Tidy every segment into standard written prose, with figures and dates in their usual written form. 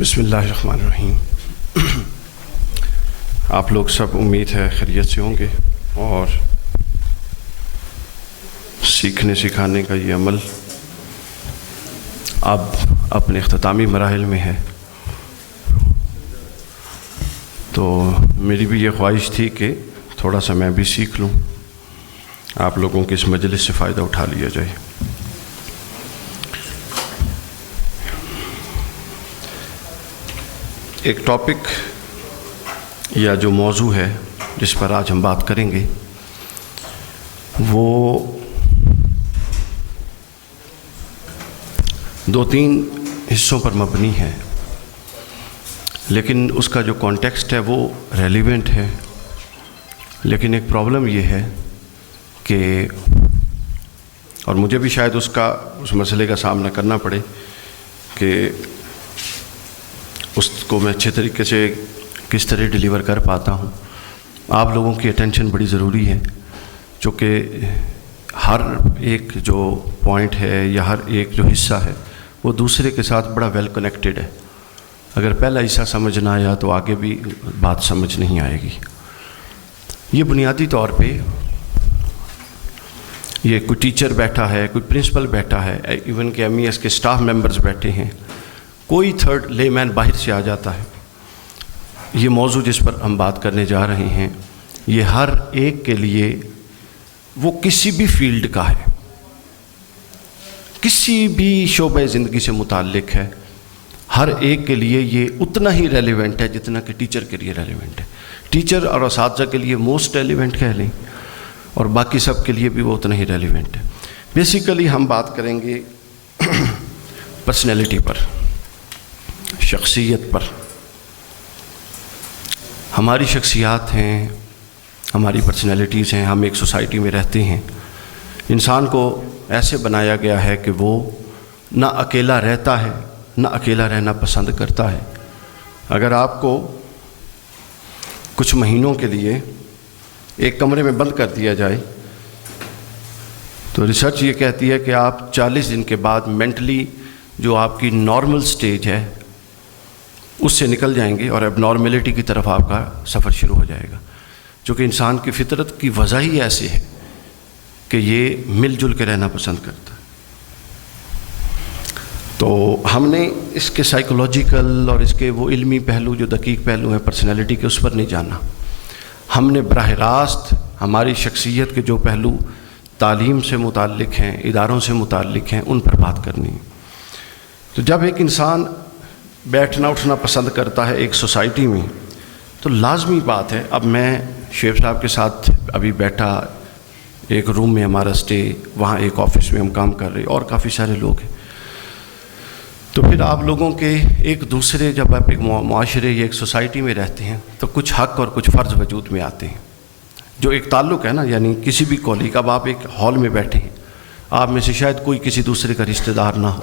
بسم اللہ الرحمن الرحیم۔ آپ لوگ سب امید ہے خیریت سے ہوں گے اور سیکھنے سکھانے کا یہ عمل اب اپنے اختتامی مراحل میں ہے، تو میری بھی یہ خواہش تھی کہ تھوڑا سا میں بھی سیکھ لوں، آپ لوگوں کے اس مجلس سے فائدہ اٹھا لیا جائے۔ ایک ٹاپک یا جو موضوع ہے جس پر آج ہم بات کریں گے وہ دو تین حصوں پر مبنی ہے، لیکن اس کا جو کانٹیکسٹ ہے وہ ریلیونٹ ہے، لیکن ایک پرابلم یہ ہے کہ اور مجھے بھی شاید اس مسئلے کا سامنا کرنا پڑے کہ اس کو میں اچھے طریقے سے کس طرح ڈیلیور کر پاتا ہوں۔ آپ لوگوں کی اٹینشن بڑی ضروری ہے، چونکہ ہر ایک جو پوائنٹ ہے یا ہر ایک جو حصہ ہے وہ دوسرے کے ساتھ بڑا ویل کنیکٹڈ ہے۔ اگر پہلا حصہ سمجھ نہ آیا تو آگے بھی بات سمجھ نہیں آئے گی۔ یہ بنیادی طور پہ یہ کوئی ٹیچر بیٹھا ہے، کوئی پرنسپل بیٹھا ہے، ایون کہ MES کے سٹاف ممبرز بیٹھے ہیں، کوئی تھرڈ لے مین باہر سے آ جاتا ہے، یہ موضوع جس پر ہم بات کرنے جا رہے ہیں یہ ہر ایک کے لیے، وہ کسی بھی فیلڈ کا ہے، کسی بھی شعبہ زندگی سے متعلق ہے، ہر ایک کے لیے یہ اتنا ہی ریلیونٹ ہے جتنا کہ ٹیچر کے لیے ریلیونٹ ہے۔ ٹیچر اور اساتذہ کے لیے موسٹ ریلیونٹ کہہ لیں، اور باقی سب کے لیے بھی وہ اتنا ہی ریلیونٹ ہے۔ بیسیکلی ہم بات کریں گے پرسنالٹی پر، شخصیت پر۔ ہماری شخصیات ہیں، ہماری پرسنالٹیز ہیں، ہم ایک سوسائٹی میں رہتے ہیں۔ انسان کو ایسے بنایا گیا ہے کہ وہ نہ اکیلا رہتا ہے نہ اکیلا رہنا پسند کرتا ہے۔ اگر آپ کو کچھ مہینوں کے لیے ایک کمرے میں بند کر دیا جائے تو ریسرچ یہ کہتی ہے کہ آپ 40 دن کے بعد مینٹلی جو آپ کی نارمل سٹیج ہے اس سے نکل جائیں گے اور اب نارملٹی کی طرف آپ کا سفر شروع ہو جائے گا، چونکہ انسان کی فطرت کی وجہ ہی ایسی ہے کہ یہ مل جل کے رہنا پسند کرتا ہے۔ تو ہم نے اس کے سائیکولوجیکل اور اس کے وہ علمی پہلو جو دقیق پہلو ہیں پرسنالٹی کے، اس پر نہیں جانا۔ ہم نے براہ راست ہماری شخصیت کے جو پہلو تعلیم سے متعلق ہیں، اداروں سے متعلق ہیں، ان پر بات کرنی ہے۔ تو جب ایک انسان بیٹھنا اٹھنا پسند کرتا ہے ایک سوسائٹی میں، تو لازمی بات ہے، اب میں شعیب صاحب کے ساتھ ابھی بیٹھا ایک روم میں ہمارا سٹے، وہاں ایک آفس میں ہم کام کر رہے اور کافی سارے لوگ ہیں، تو پھر آپ لوگوں کے ایک دوسرے، جب آپ ایک معاشرے یا ایک سوسائٹی میں رہتے ہیں تو کچھ حق اور کچھ فرض وجود میں آتے ہیں، جو ایک تعلق ہے نا، یعنی کسی بھی کولیگ، اب آپ ایک ہال میں بیٹھے ہیں، آپ میں سے شاید کوئی کسی دوسرے کا رشتہ دار نہ ہو،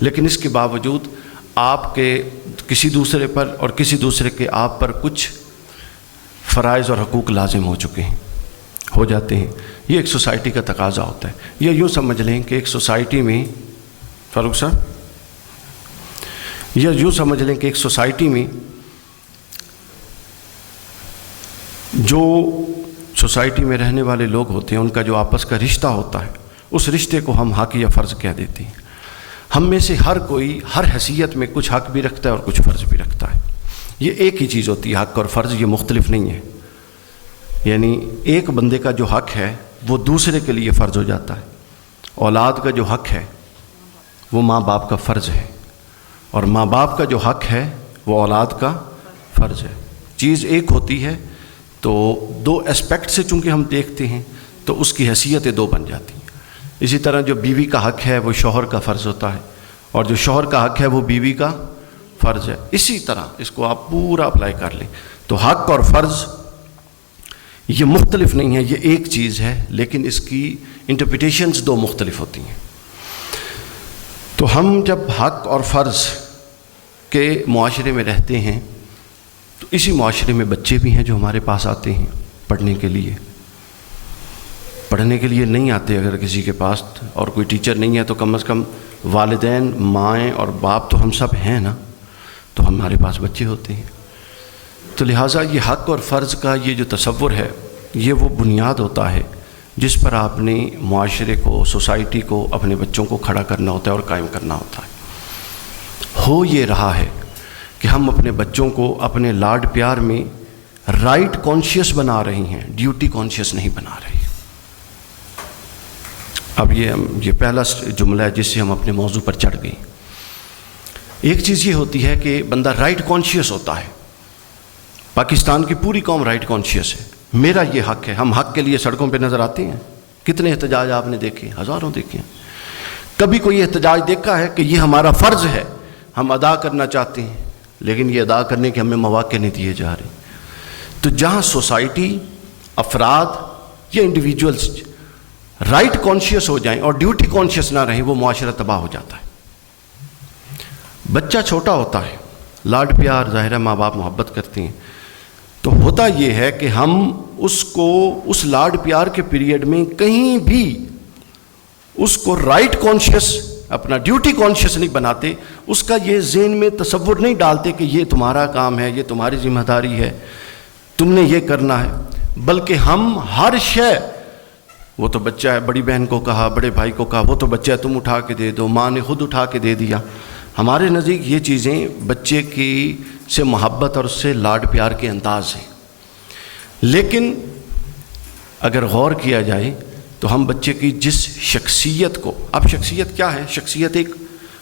لیکن اس کے باوجود آپ کے کسی دوسرے پر اور کسی دوسرے کے آپ پر کچھ فرائض اور حقوق لازم ہو چکے ہیں، ہو جاتے ہیں۔ یہ ایک سوسائٹی کا تقاضا ہوتا ہے۔ یہ یوں سمجھ لیں کہ ایک سوسائٹی میں، فاروق صاحب، یہ یوں سمجھ لیں کہ ایک سوسائٹی میں جو سوسائٹی میں رہنے والے لوگ ہوتے ہیں ان کا جو آپس کا رشتہ ہوتا ہے، اس رشتے کو ہم حق یا فرض کہہ دیتے ہیں۔ ہم میں سے ہر کوئی ہر حیثیت میں کچھ حق بھی رکھتا ہے اور کچھ فرض بھی رکھتا ہے۔ یہ ایک ہی چیز ہوتی ہے، حق اور فرض، یہ مختلف نہیں ہے۔ یعنی ایک بندے کا جو حق ہے وہ دوسرے کے لیے فرض ہو جاتا ہے۔ اولاد کا جو حق ہے وہ ماں باپ کا فرض ہے، اور ماں باپ کا جو حق ہے وہ اولاد کا فرض ہے۔ چیز ایک ہوتی ہے تو دو اسپیکٹ سے چونکہ ہم دیکھتے ہیں تو اس کی حیثیتیں دو بن جاتی ہیں۔ اسی طرح جو بیوی کا حق ہے وہ شوہر کا فرض ہوتا ہے، اور جو شوہر کا حق ہے وہ بیوی کا فرض ہے۔ اسی طرح اس کو آپ پورا اپلائی کر لیں تو حق اور فرض یہ مختلف نہیں ہے، یہ ایک چیز ہے، لیکن اس کی انٹرپریٹیشنز دو مختلف ہوتی ہیں۔ تو ہم جب حق اور فرض کے معاشرے میں رہتے ہیں تو اسی معاشرے میں بچے بھی ہیں جو ہمارے پاس آتے ہیں پڑھنے کے لیے۔ پڑھنے کے لیے نہیں آتے اگر کسی کے پاس اور کوئی ٹیچر نہیں ہے تو کم از کم والدین، مائیں اور باپ تو ہم سب ہیں نا، تو ہمارے پاس بچے ہوتے ہیں. تو لہٰذا یہ حق اور فرض کا یہ جو تصور ہے یہ وہ بنیاد ہوتا ہے جس پر آپ نے معاشرے کو، سوسائٹی کو، اپنے بچوں کو کھڑا کرنا ہوتا ہے اور قائم کرنا ہوتا ہے. ہو یہ رہا ہے کہ ہم اپنے بچوں کو اپنے لاڈ پیار میں رائٹ کانشیس بنا رہی ہیں، ڈیوٹی کانشیس نہیں بنا رہی. اب یہ پہلا جملہ ہے جس سے ہم اپنے موضوع پر چڑھ گئے. ایک چیز یہ ہوتی ہے کہ بندہ رائٹ کانشیس ہوتا ہے. پاکستان کی پوری قوم رائٹ کانشیس ہے، میرا یہ حق ہے. ہم حق کے لیے سڑکوں پہ نظر آتے ہیں. کتنے احتجاج آپ نے دیکھے؟ ہزاروں دیکھے ہیں. کبھی کوئی احتجاج دیکھا ہے کہ یہ ہمارا فرض ہے، ہم ادا کرنا چاہتے ہیں لیکن یہ ادا کرنے کے ہمیں مواقع نہیں دیے جا رہے؟ تو جہاں سوسائٹی، افراد یا انڈیویجولز رائٹ کانشیس ہو جائیں اور ڈیوٹی کانشیس نہ رہیں، وہ معاشرہ تباہ ہو جاتا ہے. بچہ چھوٹا ہوتا ہے، لاڈ پیار ظاہر ہے ماں باپ محبت کرتے ہیں، تو ہوتا یہ ہے کہ ہم اس کو اس لاڈ پیار کے پیریڈ میں کہیں بھی اس کو رائٹ کانشیس، اپنا ڈیوٹی کانشیس نہیں بناتے. اس کا یہ ذہن میں تصور نہیں ڈالتے کہ یہ تمہارا کام ہے، یہ تمہاری ذمہ داری ہے، تم نے یہ کرنا ہے. بلکہ ہم ہر شے، وہ تو بچہ ہے، بڑی بہن کو کہا، بڑے بھائی کو کہا، وہ تو بچہ ہے، تم اٹھا کے دے دو، ماں نے خود اٹھا کے دے دیا. ہمارے نزدیک یہ چیزیں بچے کی سے محبت اور اس سے لاڈ پیار کے انداز ہیں. لیکن اگر غور کیا جائے تو ہم بچے کی جس شخصیت کو، اب شخصیت کیا ہے؟ شخصیت ایک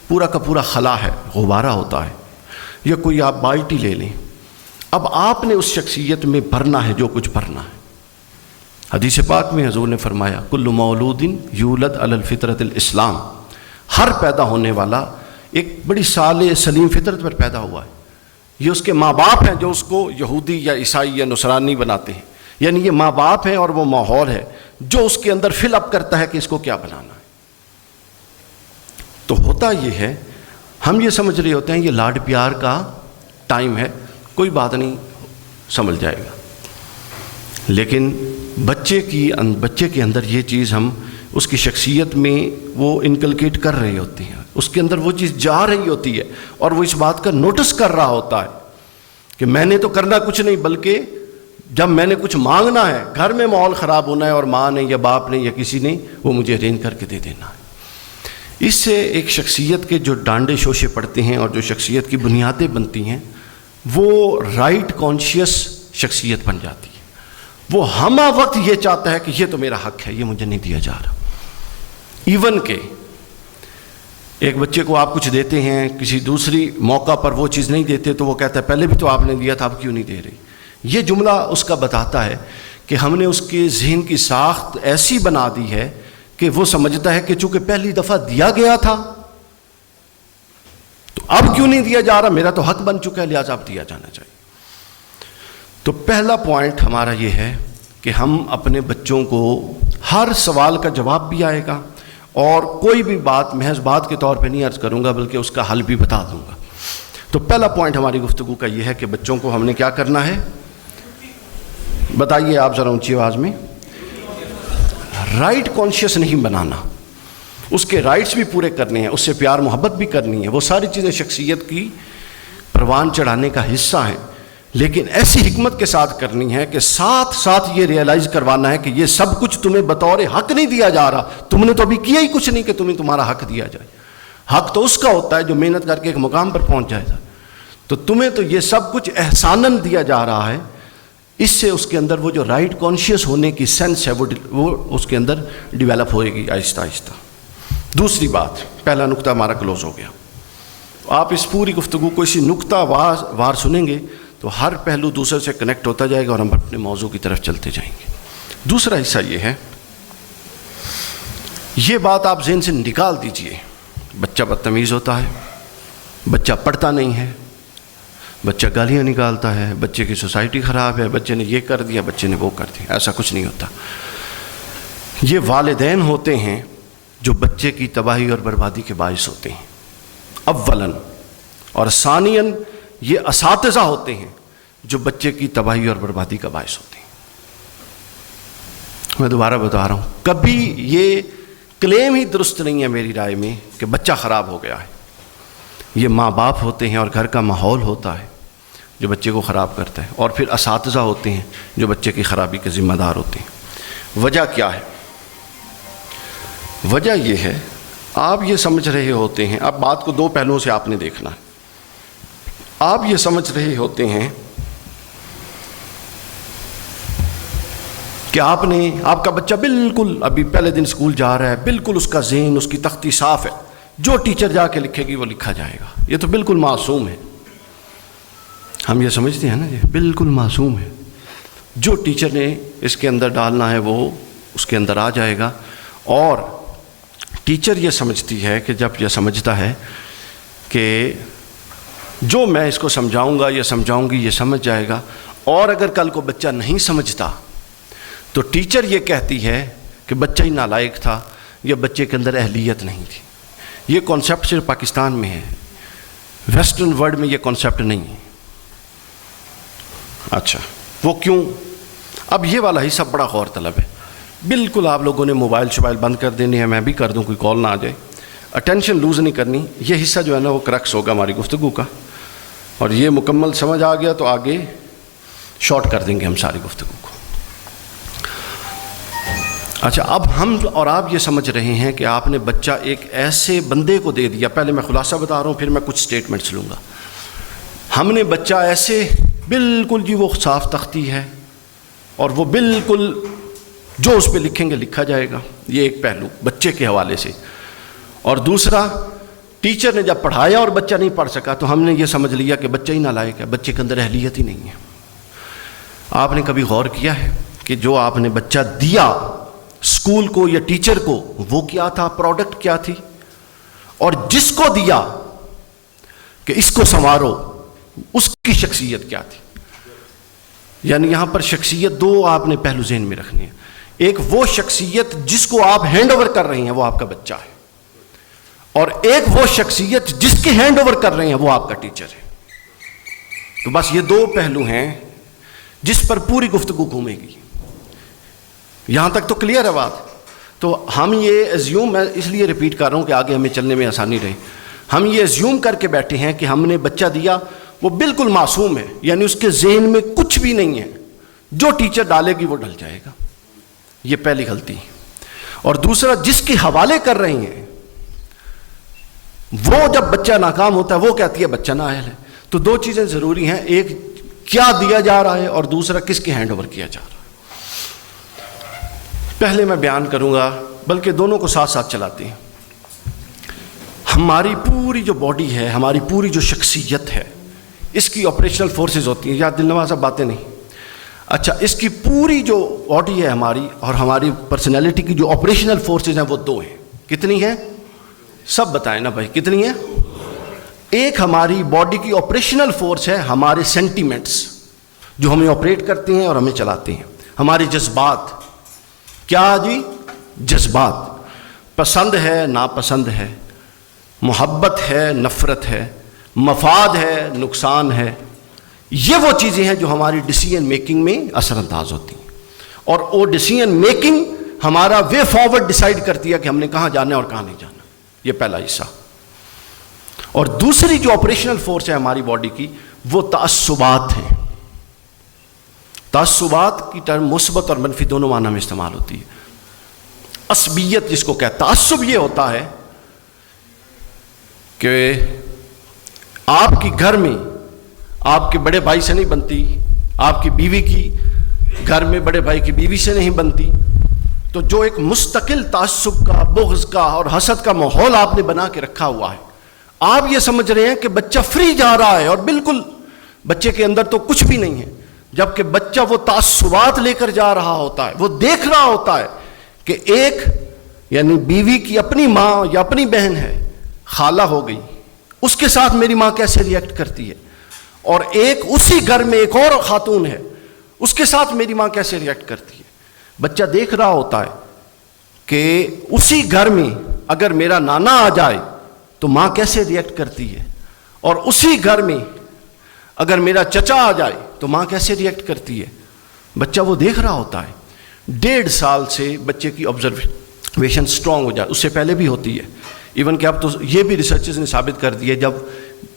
پورا کا پورا خلا ہے، غبارہ ہوتا ہے، یا کوئی آپ بالٹی لے لیں. اب آپ نے اس شخصیت میں بھرنا ہے جو کچھ بھرنا ہے. حدیث پاک میں حضور نے فرمایا کل مولود یولد علی الفطرۃ الاسلام، ہر پیدا ہونے والا ایک بڑی صالح سلیم فطرت پر پیدا ہوا ہے. یہ اس کے ماں باپ ہیں جو اس کو یہودی یا عیسائی یا نصرانی بناتے ہیں. یعنی یہ ماں باپ ہیں اور وہ ماحول ہے جو اس کے اندر فل اپ کرتا ہے کہ اس کو کیا بنانا ہے. تو ہوتا یہ ہے، ہم یہ سمجھ رہے ہوتے ہیں یہ لاڈ پیار کا ٹائم ہے، کوئی بات نہیں، سمجھ جائے گا. لیکن بچے کے اندر یہ چیز ہم اس کی شخصیت میں وہ انکلکیٹ کر رہے ہوتے ہیں، اس کے اندر وہ چیز جا رہی ہوتی ہے اور وہ اس بات کا نوٹس کر رہا ہوتا ہے کہ میں نے تو کرنا کچھ نہیں، بلکہ جب میں نے کچھ مانگنا ہے، گھر میں ماحول خراب ہونا ہے اور ماں نے یا باپ نے یا کسی نے وہ مجھے ارینج کر کے دے دینا ہے. اس سے ایک شخصیت کے جو ڈانڈے شوشے پڑتے ہیں اور جو شخصیت کی بنیادیں بنتی ہیں وہ رائٹ کانشیس شخصیت بن جاتی ہے. وہ ہمہ وقت یہ چاہتا ہے کہ یہ تو میرا حق ہے، یہ مجھے نہیں دیا جا رہا. ایون کہ ایک بچے کو آپ کچھ دیتے ہیں، کسی دوسری موقع پر وہ چیز نہیں دیتے تو وہ کہتا ہے پہلے بھی تو آپ نے دیا تھا، اب کیوں نہیں دے رہی. یہ جملہ اس کا بتاتا ہے کہ ہم نے اس کے ذہن کی ساخت ایسی بنا دی ہے کہ وہ سمجھتا ہے کہ چونکہ پہلی دفعہ دیا گیا تھا تو اب کیوں نہیں دیا جا رہا، میرا تو حق بن چکا ہے، لہٰذا اب دیا جانا چاہیے. تو پہلا پوائنٹ ہمارا یہ ہے کہ ہم اپنے بچوں کو ہر سوال کا جواب بھی آئے گا اور کوئی بھی بات محض بات کے طور پہ نہیں عرض کروں گا بلکہ اس کا حل بھی بتا دوں گا. تو پہلا پوائنٹ ہماری گفتگو کا یہ ہے کہ بچوں کو ہم نے کیا کرنا ہے، بتائیے آپ ذرا اونچی آواز میں. رائٹ کانشیس نہیں بنانا، اس کے رائٹس بھی پورے کرنے ہیں، اس سے پیار محبت بھی کرنی ہے، وہ ساری چیزیں شخصیت کی پروان چڑھانے کا حصہ ہیں، لیکن ایسی حکمت کے ساتھ کرنی ہے کہ ساتھ ساتھ یہ ریئلائز کروانا ہے کہ یہ سب کچھ تمہیں بطور حق نہیں دیا جا رہا، تم نے تو ابھی کیا ہی کچھ نہیں کہ تمہیں تمہارا حق دیا جائے. حق تو اس کا ہوتا ہے جو محنت کر کے ایک مقام پر پہنچ جائے گا، تو تمہیں تو یہ سب کچھ احساناً دیا جا رہا ہے. اس سے اس کے اندر وہ جو رائٹ کانشیس ہونے کی سینس ہے وہ اس کے اندر ڈیولپ ہوئے گی آہستہ آہستہ. دوسری بات، پہلا نقطہ ہمارا کلوز ہو گیا. آپ اس پوری گفتگو کو اسی نقطہ وار سنیں گے تو ہر پہلو دوسرے سے کنیکٹ ہوتا جائے گا اور ہم اپنے موضوع کی طرف چلتے جائیں گے. دوسرا حصہ یہ ہے، یہ بات آپ ذہن سے نکال دیجئے، بچہ بدتمیز ہوتا ہے، بچہ پڑھتا نہیں ہے، بچہ گالیاں نکالتا ہے، بچے کی سوسائٹی خراب ہے، بچے نے یہ کر دیا، بچے نے وہ کر دیا. ایسا کچھ نہیں ہوتا. یہ والدین ہوتے ہیں جو بچے کی تباہی اور بربادی کے باعث ہوتے ہیں اولاً، اور ثانیاً یہ اساتذہ ہوتے ہیں جو بچے کی تباہی اور بربادی کا باعث ہوتے ہیں. میں دوبارہ بتا رہا ہوں، کبھی یہ کلیم ہی درست نہیں ہے میری رائے میں کہ بچہ خراب ہو گیا ہے. یہ ماں باپ ہوتے ہیں اور گھر کا ماحول ہوتا ہے جو بچے کو خراب کرتا ہے، اور پھر اساتذہ ہوتے ہیں جو بچے کی خرابی کے ذمہ دار ہوتے ہیں۔ وجہ کیا ہے؟ وجہ یہ ہے، آپ یہ سمجھ رہے ہوتے ہیں، اب بات کو دو پہلوؤں سے آپ نے دیکھنا ہے۔ آپ یہ سمجھ رہے ہوتے ہیں کہ آپ کا بچہ بالکل ابھی پہلے دن اسکول جا رہا ہے، بالکل اس کا ذہن، اس کی تختی صاف ہے، جو ٹیچر جا کے لکھے گی وہ لکھا جائے گا، یہ تو بالکل معصوم ہے۔ ہم یہ سمجھتے ہیں نا جی، بالکل معصوم ہے، جو ٹیچر نے اس کے اندر ڈالنا ہے وہ اس کے اندر آ جائے گا۔ اور ٹیچر یہ سمجھتی ہے کہ جب یہ سمجھتا ہے کہ جو میں اس کو سمجھاؤں گا یا سمجھاؤں گی یہ سمجھ جائے گا، اور اگر کل کو بچہ نہیں سمجھتا تو ٹیچر یہ کہتی ہے کہ بچہ ہی نالائق تھا یا بچے کے اندر اہلیت نہیں تھی۔ یہ کانسیپٹ صرف پاکستان میں ہے، ویسٹرن ورلڈ میں یہ کانسیپٹ نہیں ہے۔ اچھا، وہ کیوں؟ اب یہ والا حصہ بڑا غور طلب ہے۔ بالکل آپ لوگوں نے موبائل شوبائل بند کر دینے ہیں، میں بھی کر دوں، کوئی کال نہ آ جائے، اٹینشن لوز نہیں کرنی۔ یہ حصہ جو ہے نا وہ کرکس ہوگا ہماری گفتگو کا، اور یہ مکمل سمجھ آ گیا تو آگے شارٹ کر دیں گے ہم ساری گفتگو کو۔ اچھا، اب ہم اور آپ یہ سمجھ رہے ہیں کہ آپ نے بچہ ایک ایسے بندے کو دے دیا، پہلے میں خلاصہ بتا رہا ہوں پھر میں کچھ سٹیٹمنٹس لوں گا۔ ہم نے بچہ ایسے بالکل جی وہ صاف تختی ہے اور وہ بالکل جو اس پہ لکھیں گے لکھا جائے گا، یہ ایک پہلو بچے کے حوالے سے۔ اور دوسرا، ٹیچر نے جب پڑھایا اور بچہ نہیں پڑھ سکا تو ہم نے یہ سمجھ لیا کہ بچہ ہی نالائق ہے، بچے کے اندر اہلیت ہی نہیں ہے۔ آپ نے کبھی غور کیا ہے کہ جو آپ نے بچہ دیا اسکول کو یا ٹیچر کو، وہ کیا تھا، پروڈکٹ کیا تھی؟ اور جس کو دیا کہ اس کو سنوارو، اس کی شخصیت کیا تھی؟ یعنی یہاں پر شخصیت دو آپ نے پہلو ذہن میں رکھنی ہے۔ ایک وہ شخصیت جس کو آپ ہینڈ اوور کر رہے ہیں وہ آپ کا بچہ ہے، اور ایک وہ شخصیت جس کے ہینڈ اوور کر رہے ہیں وہ آپ کا ٹیچر ہے۔ تو بس یہ دو پہلو ہیں جس پر پوری گفتگو گھومے گی۔ یہاں تک تو کلیئر ہے بات؟ تو ہم یہ ایزیوم، میں اس لیے ریپیٹ کر رہا ہوں کہ آگے ہمیں چلنے میں آسانی رہے، ہم یہ ایزیوم کر کے بیٹھے ہیں کہ ہم نے بچہ دیا وہ بالکل معصوم ہے، یعنی اس کے ذہن میں کچھ بھی نہیں ہے، جو ٹیچر ڈالے گی وہ ڈل جائے گا۔ یہ پہلی غلطی۔ اور دوسرا، جس کے حوالے کر رہے ہیں وہ جب بچہ ناکام ہوتا ہے وہ کہتی ہے بچہ نااہل ہے۔ تو دو چیزیں ضروری ہیں، ایک کیا دیا جا رہا ہے اور دوسرا کس کے ہینڈ اوور کیا جا رہا ہے۔ پہلے میں بیان کروں گا، بلکہ دونوں کو ساتھ ساتھ چلاتے ہیں۔ ہماری پوری جو باڈی ہے، ہماری پوری جو شخصیت ہے، اس کی آپریشنل فورسز ہوتی ہیں، یا دل نواز باتیں نہیں۔ اچھا، اس کی پوری جو باڈی ہے ہماری اور ہماری پرسنالٹی کی جو آپریشنل فورسز ہیں وہ دو ہیں۔ کتنی ہیں؟ سب بتائیں نا بھائی، کتنی ہیں؟ ایک ہماری باڈی کی آپریشنل فورس ہے ہمارے سینٹیمنٹس، جو ہمیں آپریٹ کرتے ہیں اور ہمیں چلاتے ہیں۔ ہمارے جذبات، کیا جی؟ جذبات، پسند ہے ناپسند ہے، محبت ہے نفرت ہے، مفاد ہے نقصان ہے، یہ وہ چیزیں ہیں جو ہماری ڈیسیژن میکنگ میں اثر انداز ہوتی ہیں، اور وہ ڈیسیژن میکنگ ہمارا وے فارورڈ ڈیسائیڈ کرتی ہے کہ ہم نے کہاں جانا ہے اور کہاں نہیں جانا۔ یہ پہلا حصہ۔ اور دوسری جو آپریشنل فورس ہے ہماری باڈی کی وہ تعصبات ہیں۔ تعصبات کی ٹرم مثبت اور منفی دونوں معنی میں استعمال ہوتی ہے۔ عصبیت جس کو کہتا، تعصب یہ ہوتا ہے کہ آپ کی گھر میں آپ کے بڑے بھائی سے نہیں بنتی، آپ کی بیوی کی گھر میں بڑے بھائی کی بیوی سے نہیں بنتی، تو جو ایک مستقل تعصب کا، بغض کا اور حسد کا ماحول آپ نے بنا کے رکھا ہوا ہے، آپ یہ سمجھ رہے ہیں کہ بچہ فری جا رہا ہے اور بالکل بچے کے اندر تو کچھ بھی نہیں ہے، جبکہ بچہ وہ تعصبات لے کر جا رہا ہوتا ہے، وہ دیکھ رہا ہوتا ہے کہ ایک یعنی بیوی کی اپنی ماں یا اپنی بہن ہے، خالہ ہو گئی، اس کے ساتھ میری ماں کیسے ریئیکٹ کرتی ہے، اور ایک اسی گھر میں ایک اور خاتون ہے، اس کے ساتھ میری ماں کیسے ریئیکٹ کرتی ہے۔ بچہ دیکھ رہا ہوتا ہے کہ اسی گھر میں اگر میرا نانا آ جائے تو ماں کیسے ریئیکٹ کرتی ہے، اور اسی گھر میں اگر میرا چچا آ جائے تو ماں کیسے ریئیکٹ کرتی ہے۔ بچہ وہ دیکھ رہا ہوتا ہے۔ 1.5 سال سے بچے کی آبزرویشن سٹرونگ ہو جائے، اس سے پہلے بھی ہوتی ہے، ایون کہ اب تو یہ بھی ریسرچز نے ثابت کر دی ہے، جب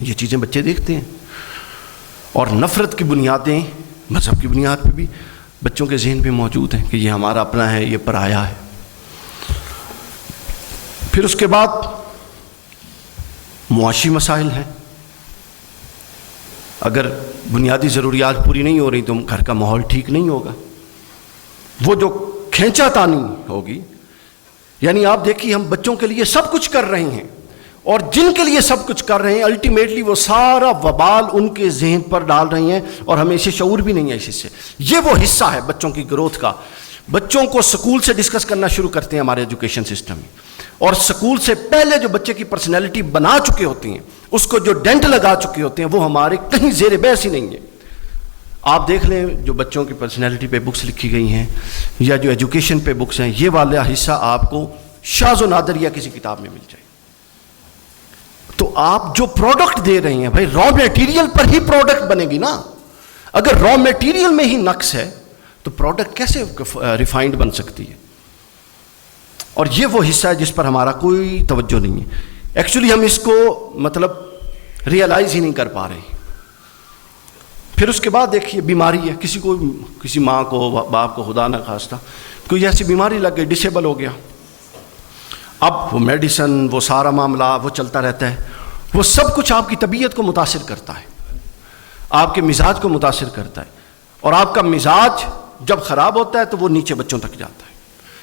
یہ چیزیں بچے دیکھتے ہیں، اور نفرت کی بنیادیں مذہب کی بنیاد پہ بھی بچوں کے ذہن میں موجود ہیں کہ یہ ہمارا اپنا ہے، یہ پرایا ہے۔ پھر اس کے بعد معاشی مسائل ہیں، اگر بنیادی ضروریات پوری نہیں ہو رہی تو گھر کا ماحول ٹھیک نہیں ہوگا، وہ جو کھینچا تانی ہوگی، یعنی آپ دیکھیے ہم بچوں کے لیے سب کچھ کر رہے ہیں، اور جن کے لیے سب کچھ کر رہے ہیں الٹیمیٹلی وہ سارا وبال ان کے ذہن پر ڈال رہی ہیں، اور ہمیں اسے شعور بھی نہیں ہے اس سے۔ یہ وہ حصہ ہے بچوں کی گروتھ کا۔ بچوں کو سکول سے ڈسکس کرنا شروع کرتے ہیں ہمارے ایجوکیشن سسٹم میں، اور سکول سے پہلے جو بچے کی پرسنالٹی بنا چکے ہوتے ہیں، اس کو جو ڈینٹ لگا چکے ہوتے ہیں، وہ ہمارے کہیں زیر بحث ہی نہیں ہے۔ آپ دیکھ لیں جو بچوں کی پرسنالٹی پہ بکس لکھی گئی ہیں یا جو ایجوکیشن پہ بکس ہیں، یہ والا حصہ آپ کو شاذ و نادر یا کسی کتاب میں مل جائے۔ تو آپ جو پروڈکٹ دے رہے ہیں بھائی، را میٹیریل پر ہی پروڈکٹ بنے گی نا۔ اگر را میٹیریل میں ہی نقص ہے تو پروڈکٹ کیسے ریفائنڈ بن سکتی ہے؟ اور یہ وہ حصہ ہے جس پر ہمارا کوئی توجہ نہیں ہے۔ ایکچولی ہم اس کو مطلب ریئلائز ہی نہیں کر پا رہے۔ پھر اس کے بعد دیکھیے بیماری ہے، کسی ماں کو باپ کو خدا نہ خواستہ کوئی ایسی بیماری لگ گئی، ڈسیبل ہو گیا، اب وہ میڈیسن، وہ سارا معاملہ وہ چلتا رہتا ہے، وہ سب کچھ آپ کی طبیعت کو متاثر کرتا ہے، آپ کے مزاج کو متاثر کرتا ہے، اور آپ کا مزاج جب خراب ہوتا ہے تو وہ نیچے بچوں تک جاتا ہے۔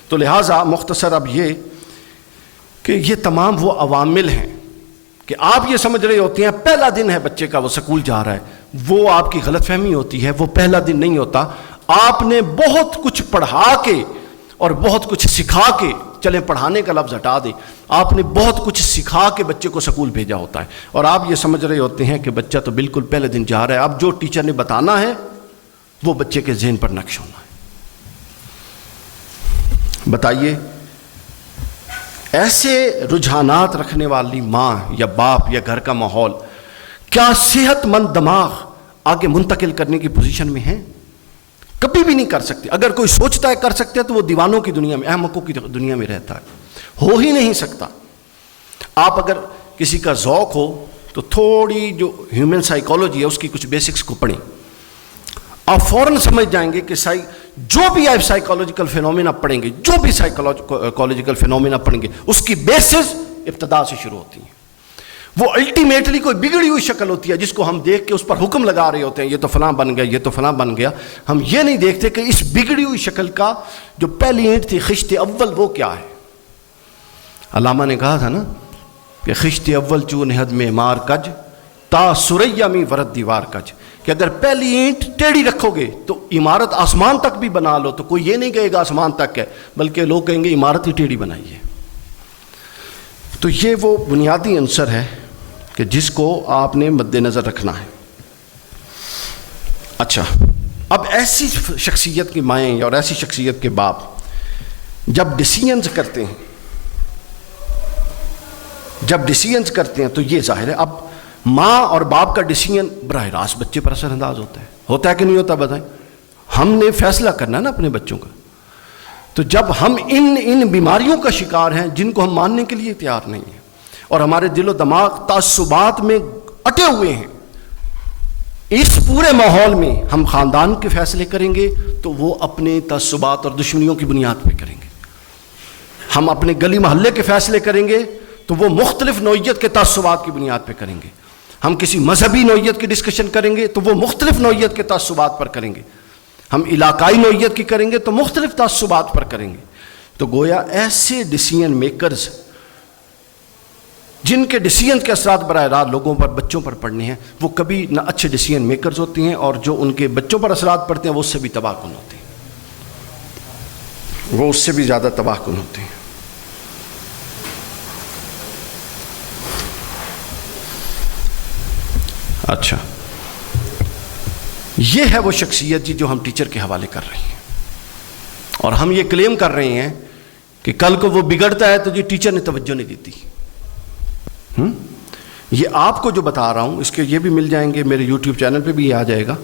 تو لہٰذا مختصر اب یہ کہ یہ تمام وہ عوامل ہیں کہ آپ یہ سمجھ رہے ہوتے ہیں پہلا دن ہے بچے کا وہ سکول جا رہا ہے، وہ آپ کی غلط فہمی ہوتی ہے، وہ پہلا دن نہیں ہوتا۔ آپ نے بہت کچھ پڑھا کے اور بہت کچھ سکھا کے، چلیں پڑھانے کا لفظ ہٹا دیں، آپ نے بہت کچھ سکھا کے بچے کو سکول بھیجا ہوتا ہے، اور آپ یہ سمجھ رہے ہوتے ہیں کہ بچہ تو بالکل پہلے دن جا رہا ہے، اب جو ٹیچر نے بتانا ہے وہ بچے کے ذہن پر نقش ہونا ہے۔ بتائیے ایسے رجحانات رکھنے والی ماں یا باپ یا گھر کا ماحول کیا صحت مند دماغ آگے منتقل کرنے کی پوزیشن میں ہیں؟ کبھی بھی نہیں کر سکتے۔ اگر کوئی سوچتا ہے کر سکتے ہیں تو وہ دیوانوں کی دنیا میں، احمقوں کی دنیا میں رہتا ہے، ہو ہی نہیں سکتا۔ آپ اگر کسی کا ذوق ہو تو تھوڑی جو ہیومن سائیکالوجی ہے اس کی کچھ بیسکس کو پڑھیں، آپ فوراً سمجھ جائیں گے کہ جو بھی آپ سائیکالوجیکل فینومینا پڑھیں گے، جو بھی سائیکالوجیکل فینومینا پڑھیں گے، اس کی بیسز ابتدا سے شروع ہوتی ہیں۔ وہ الٹیمیٹلی کوئی بگڑی ہوئی شکل ہوتی ہے جس کو ہم دیکھ کے اس پر حکم لگا رہے ہوتے ہیں، یہ تو فلاں بن گیا، یہ تو فلاں بن گیا۔ ہم یہ نہیں دیکھتے کہ اس بگڑی ہوئی شکل کا جو پہلی اینٹ تھی، خشت اول، وہ کیا ہے۔ علامہ نے کہا تھا نا کہ خشت اول چون حد میں مار کج تا سریا میں ورد دیوار کج، کہ اگر پہلی اینٹ ٹیڑھی رکھو گے تو عمارت آسمان تک بھی بنا لو تو کوئی یہ نہیں کہے گا آسمان تک ہے، بلکہ لوگ کہیں گے عمارت ہی ٹیڑھی بنائی ہے۔ تو یہ وہ بنیادی عنصر ہے کہ جس کو آپ نے مد نظر رکھنا ہے۔ اچھا، اب ایسی شخصیت کی مائیں اور ایسی شخصیت کے باپ جب ڈیسیژنز کرتے ہیں تو یہ ظاہر ہے اب ماں اور باپ کا ڈیسیژن براہ راست بچے پر اثر انداز ہوتا ہے کہ نہیں ہوتا؟ بتائیں، ہم نے فیصلہ کرنا ہے نا اپنے بچوں کا۔ تو جب ہم ان بیماریوں کا شکار ہیں جن کو ہم ماننے کے لیے تیار نہیں ہیں، اور ہمارے دل و دماغ تعصبات میں اٹے ہوئے ہیں، اس پورے ماحول میں ہم خاندان کے فیصلے کریں گے تو وہ اپنے تعصبات اور دشمنیوں کی بنیاد پہ کریں گے۔ ہم اپنے گلی محلے کے فیصلے کریں گے تو وہ مختلف نوعیت کے تعصبات کی بنیاد پہ کریں گے۔ ہم کسی مذہبی نوعیت کی ڈسکشن کریں گے تو وہ مختلف نوعیت کے تعصبات پر کریں گے۔ ہم علاقائی نوعیت کی کریں گے تو مختلف تعصبات پر کریں گے۔ تو گویا ایسے ڈیسیژن میکرز جن کے ڈیسیژن کے اثرات براہ راست لوگوں پر، بچوں پر پڑنے ہیں، وہ کبھی نہ اچھے ڈیسیژن میکرز ہوتے ہیں، اور جو ان کے بچوں پر اثرات پڑتے ہیں وہ اس سے بھی تباہ کن ہوتے ہیں، وہ اس سے بھی زیادہ تباہ کن ہوتے ہیں۔ اچھا، یہ ہے وہ شخصیت جو ہم ٹیچر کے حوالے کر رہے ہیں، اور ہم یہ کلیم کر رہے ہیں کہ کل کو وہ بگڑتا ہے تو جی ٹیچر نے توجہ نہیں دیتی۔ یہ آپ کو جو بتا رہا ہوں اس کے یہ بھی مل جائیں گے، میرے یوٹیوب چینل پہ بھی یہ آ جائے گا،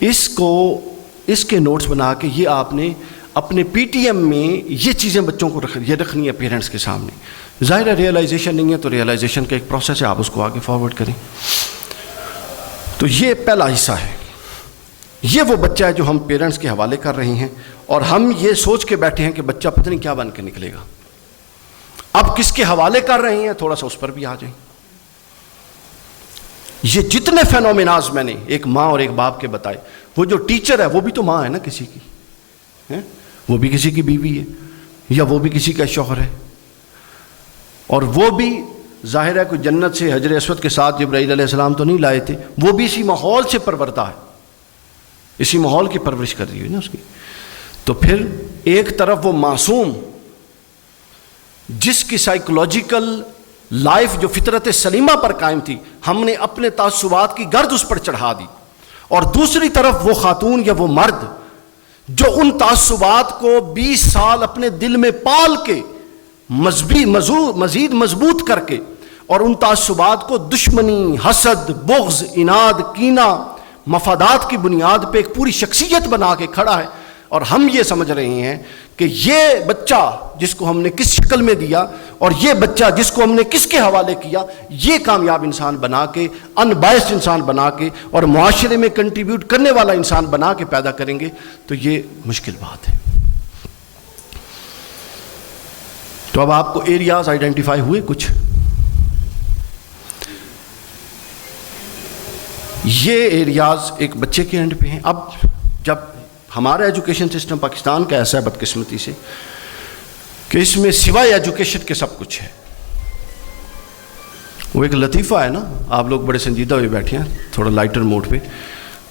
اس کے نوٹس بنا کے یہ آپ نے اپنے پی ٹی ایم میں یہ چیزیں بچوں کو رکھنی ہے پیرنٹس کے سامنے، ظاہر ہے ریئلائزیشن نہیں ہے تو ریئلائزیشن کا ایک پروسیس ہے, آپ اس کو آگے فارورڈ کریں. تو یہ پہلا حصہ ہے. یہ وہ بچہ ہے جو ہم پیرنٹس کے حوالے کر رہے ہیں, اور ہم یہ سوچ کے بیٹھے ہیں کہ بچہ پتہ نہیں کیا بن کے نکلے گا. اب کس کے حوالے کر رہے ہیں, تھوڑا سا اس پر بھی آ جائیں. یہ جتنے فینومیناز میں نے ایک ماں اور ایک باپ کے بتائے, وہ جو ٹیچر ہے وہ بھی تو ماں ہے نا کسی کی, وہ بھی کسی کی بیوی ہے, یا وہ بھی کسی کا شوہر ہے, اور وہ بھی ظاہر ہے کوئی جنت سے حجر اسود کے ساتھ جبرائیل علیہ السلام تو نہیں لائے تھے, وہ بھی اسی ماحول سے پروردہ ہے, اسی ماحول کی پرورش کر رہی ہوئی نا اس کی. تو پھر ایک طرف وہ معصوم جس کی سائیکولوجیکل لائف جو فطرت سلیمہ پر قائم تھی, ہم نے اپنے تعصبات کی گرد اس پر چڑھا دی, اور دوسری طرف وہ خاتون یا وہ مرد جو ان تعصبات کو 20 سال اپنے دل میں پال کے مزید مضبوط کر کے, اور ان تعصبات کو دشمنی, حسد, بغض, اناد, کینہ, مفادات کی بنیاد پہ ایک پوری شخصیت بنا کے کھڑا ہے. اور ہم یہ سمجھ رہے ہیں کہ یہ بچہ جس کو ہم نے کس شکل میں دیا, اور یہ بچہ جس کو ہم نے کس کے حوالے کیا, یہ کامیاب انسان بنا کے, ان بائسڈ انسان بنا کے, اور معاشرے میں کنٹریبیوٹ کرنے والا انسان بنا کے پیدا کریں گے, تو یہ مشکل بات ہے. تو اب آپ کو ایریاز آئیڈینٹیفائی ہوئے کچھ. یہ ایریاز ایک بچے کے اینڈ پہ ہیں. اب جب ہمارا ایجوکیشن سسٹم پاکستان کا ایسا ہے بدقسمتی سے کہ اس میں سوائے ایجوکیشن کے سب کچھ ہے. وہ ایک لطیفہ ہے نا, آپ لوگ بڑے سنجیدہ ہوئے بیٹھے ہیں, تھوڑا لائٹر موڈ پہ.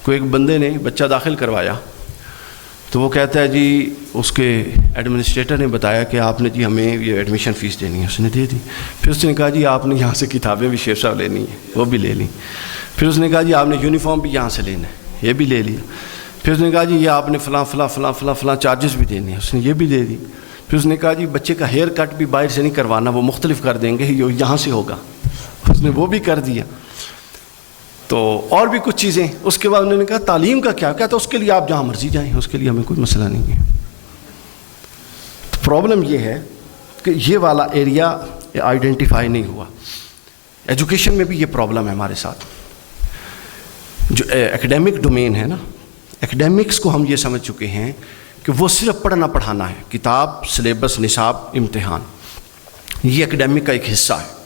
کوئی ایک بندے نے بچہ داخل کروایا, تو وہ کہتا ہے جی اس کے ایڈمنسٹریٹر نے بتایا کہ آپ نے جی ہمیں یہ ایڈمیشن فیس دینی ہے. اس نے دے دی. پھر اس نے کہا جی آپ نے یہاں سے کتابیں بھی شیخ صاحب لینی ہیں, وہ بھی لے لیں. پھر اس نے کہا جی آپ نے یونیفارم بھی یہاں سے لینا ہے, یہ بھی لے لیا. پھر اس نے کہا جی یہ آپ نے فلاں فلاں فلاں فلاں فلاں چارجز بھی دینے ہیں, اس نے یہ بھی دے دی. پھر اس نے کہا جی بچے کا ہیئر کٹ بھی باہر سے نہیں کروانا, وہ مختلف کر دیں گے, یہاں سے ہوگا. اس نے وہ بھی کر دیا. تو اور بھی کچھ چیزیں. اس کے بعد انہوں نے کہا تعلیم کا کیا کہتا, اس کے لیے آپ جہاں مرضی جائیں, اس کے لیے ہمیں کوئی مسئلہ نہیں ہے. تو پرابلم یہ ہے کہ یہ والا ایریا آئیڈینٹیفائی نہیں ہوا. ایجوکیشن میں بھی یہ پرابلم ہے ہمارے ساتھ. جو ایکڈیمک ڈومین ہے نا, ایکڈیمکس کو ہم یہ سمجھ چکے ہیں کہ وہ صرف پڑھنا پڑھانا ہے, کتاب, سلیبس, نصاب, امتحان, یہ ایکڈیمک کا ایک حصہ ہے.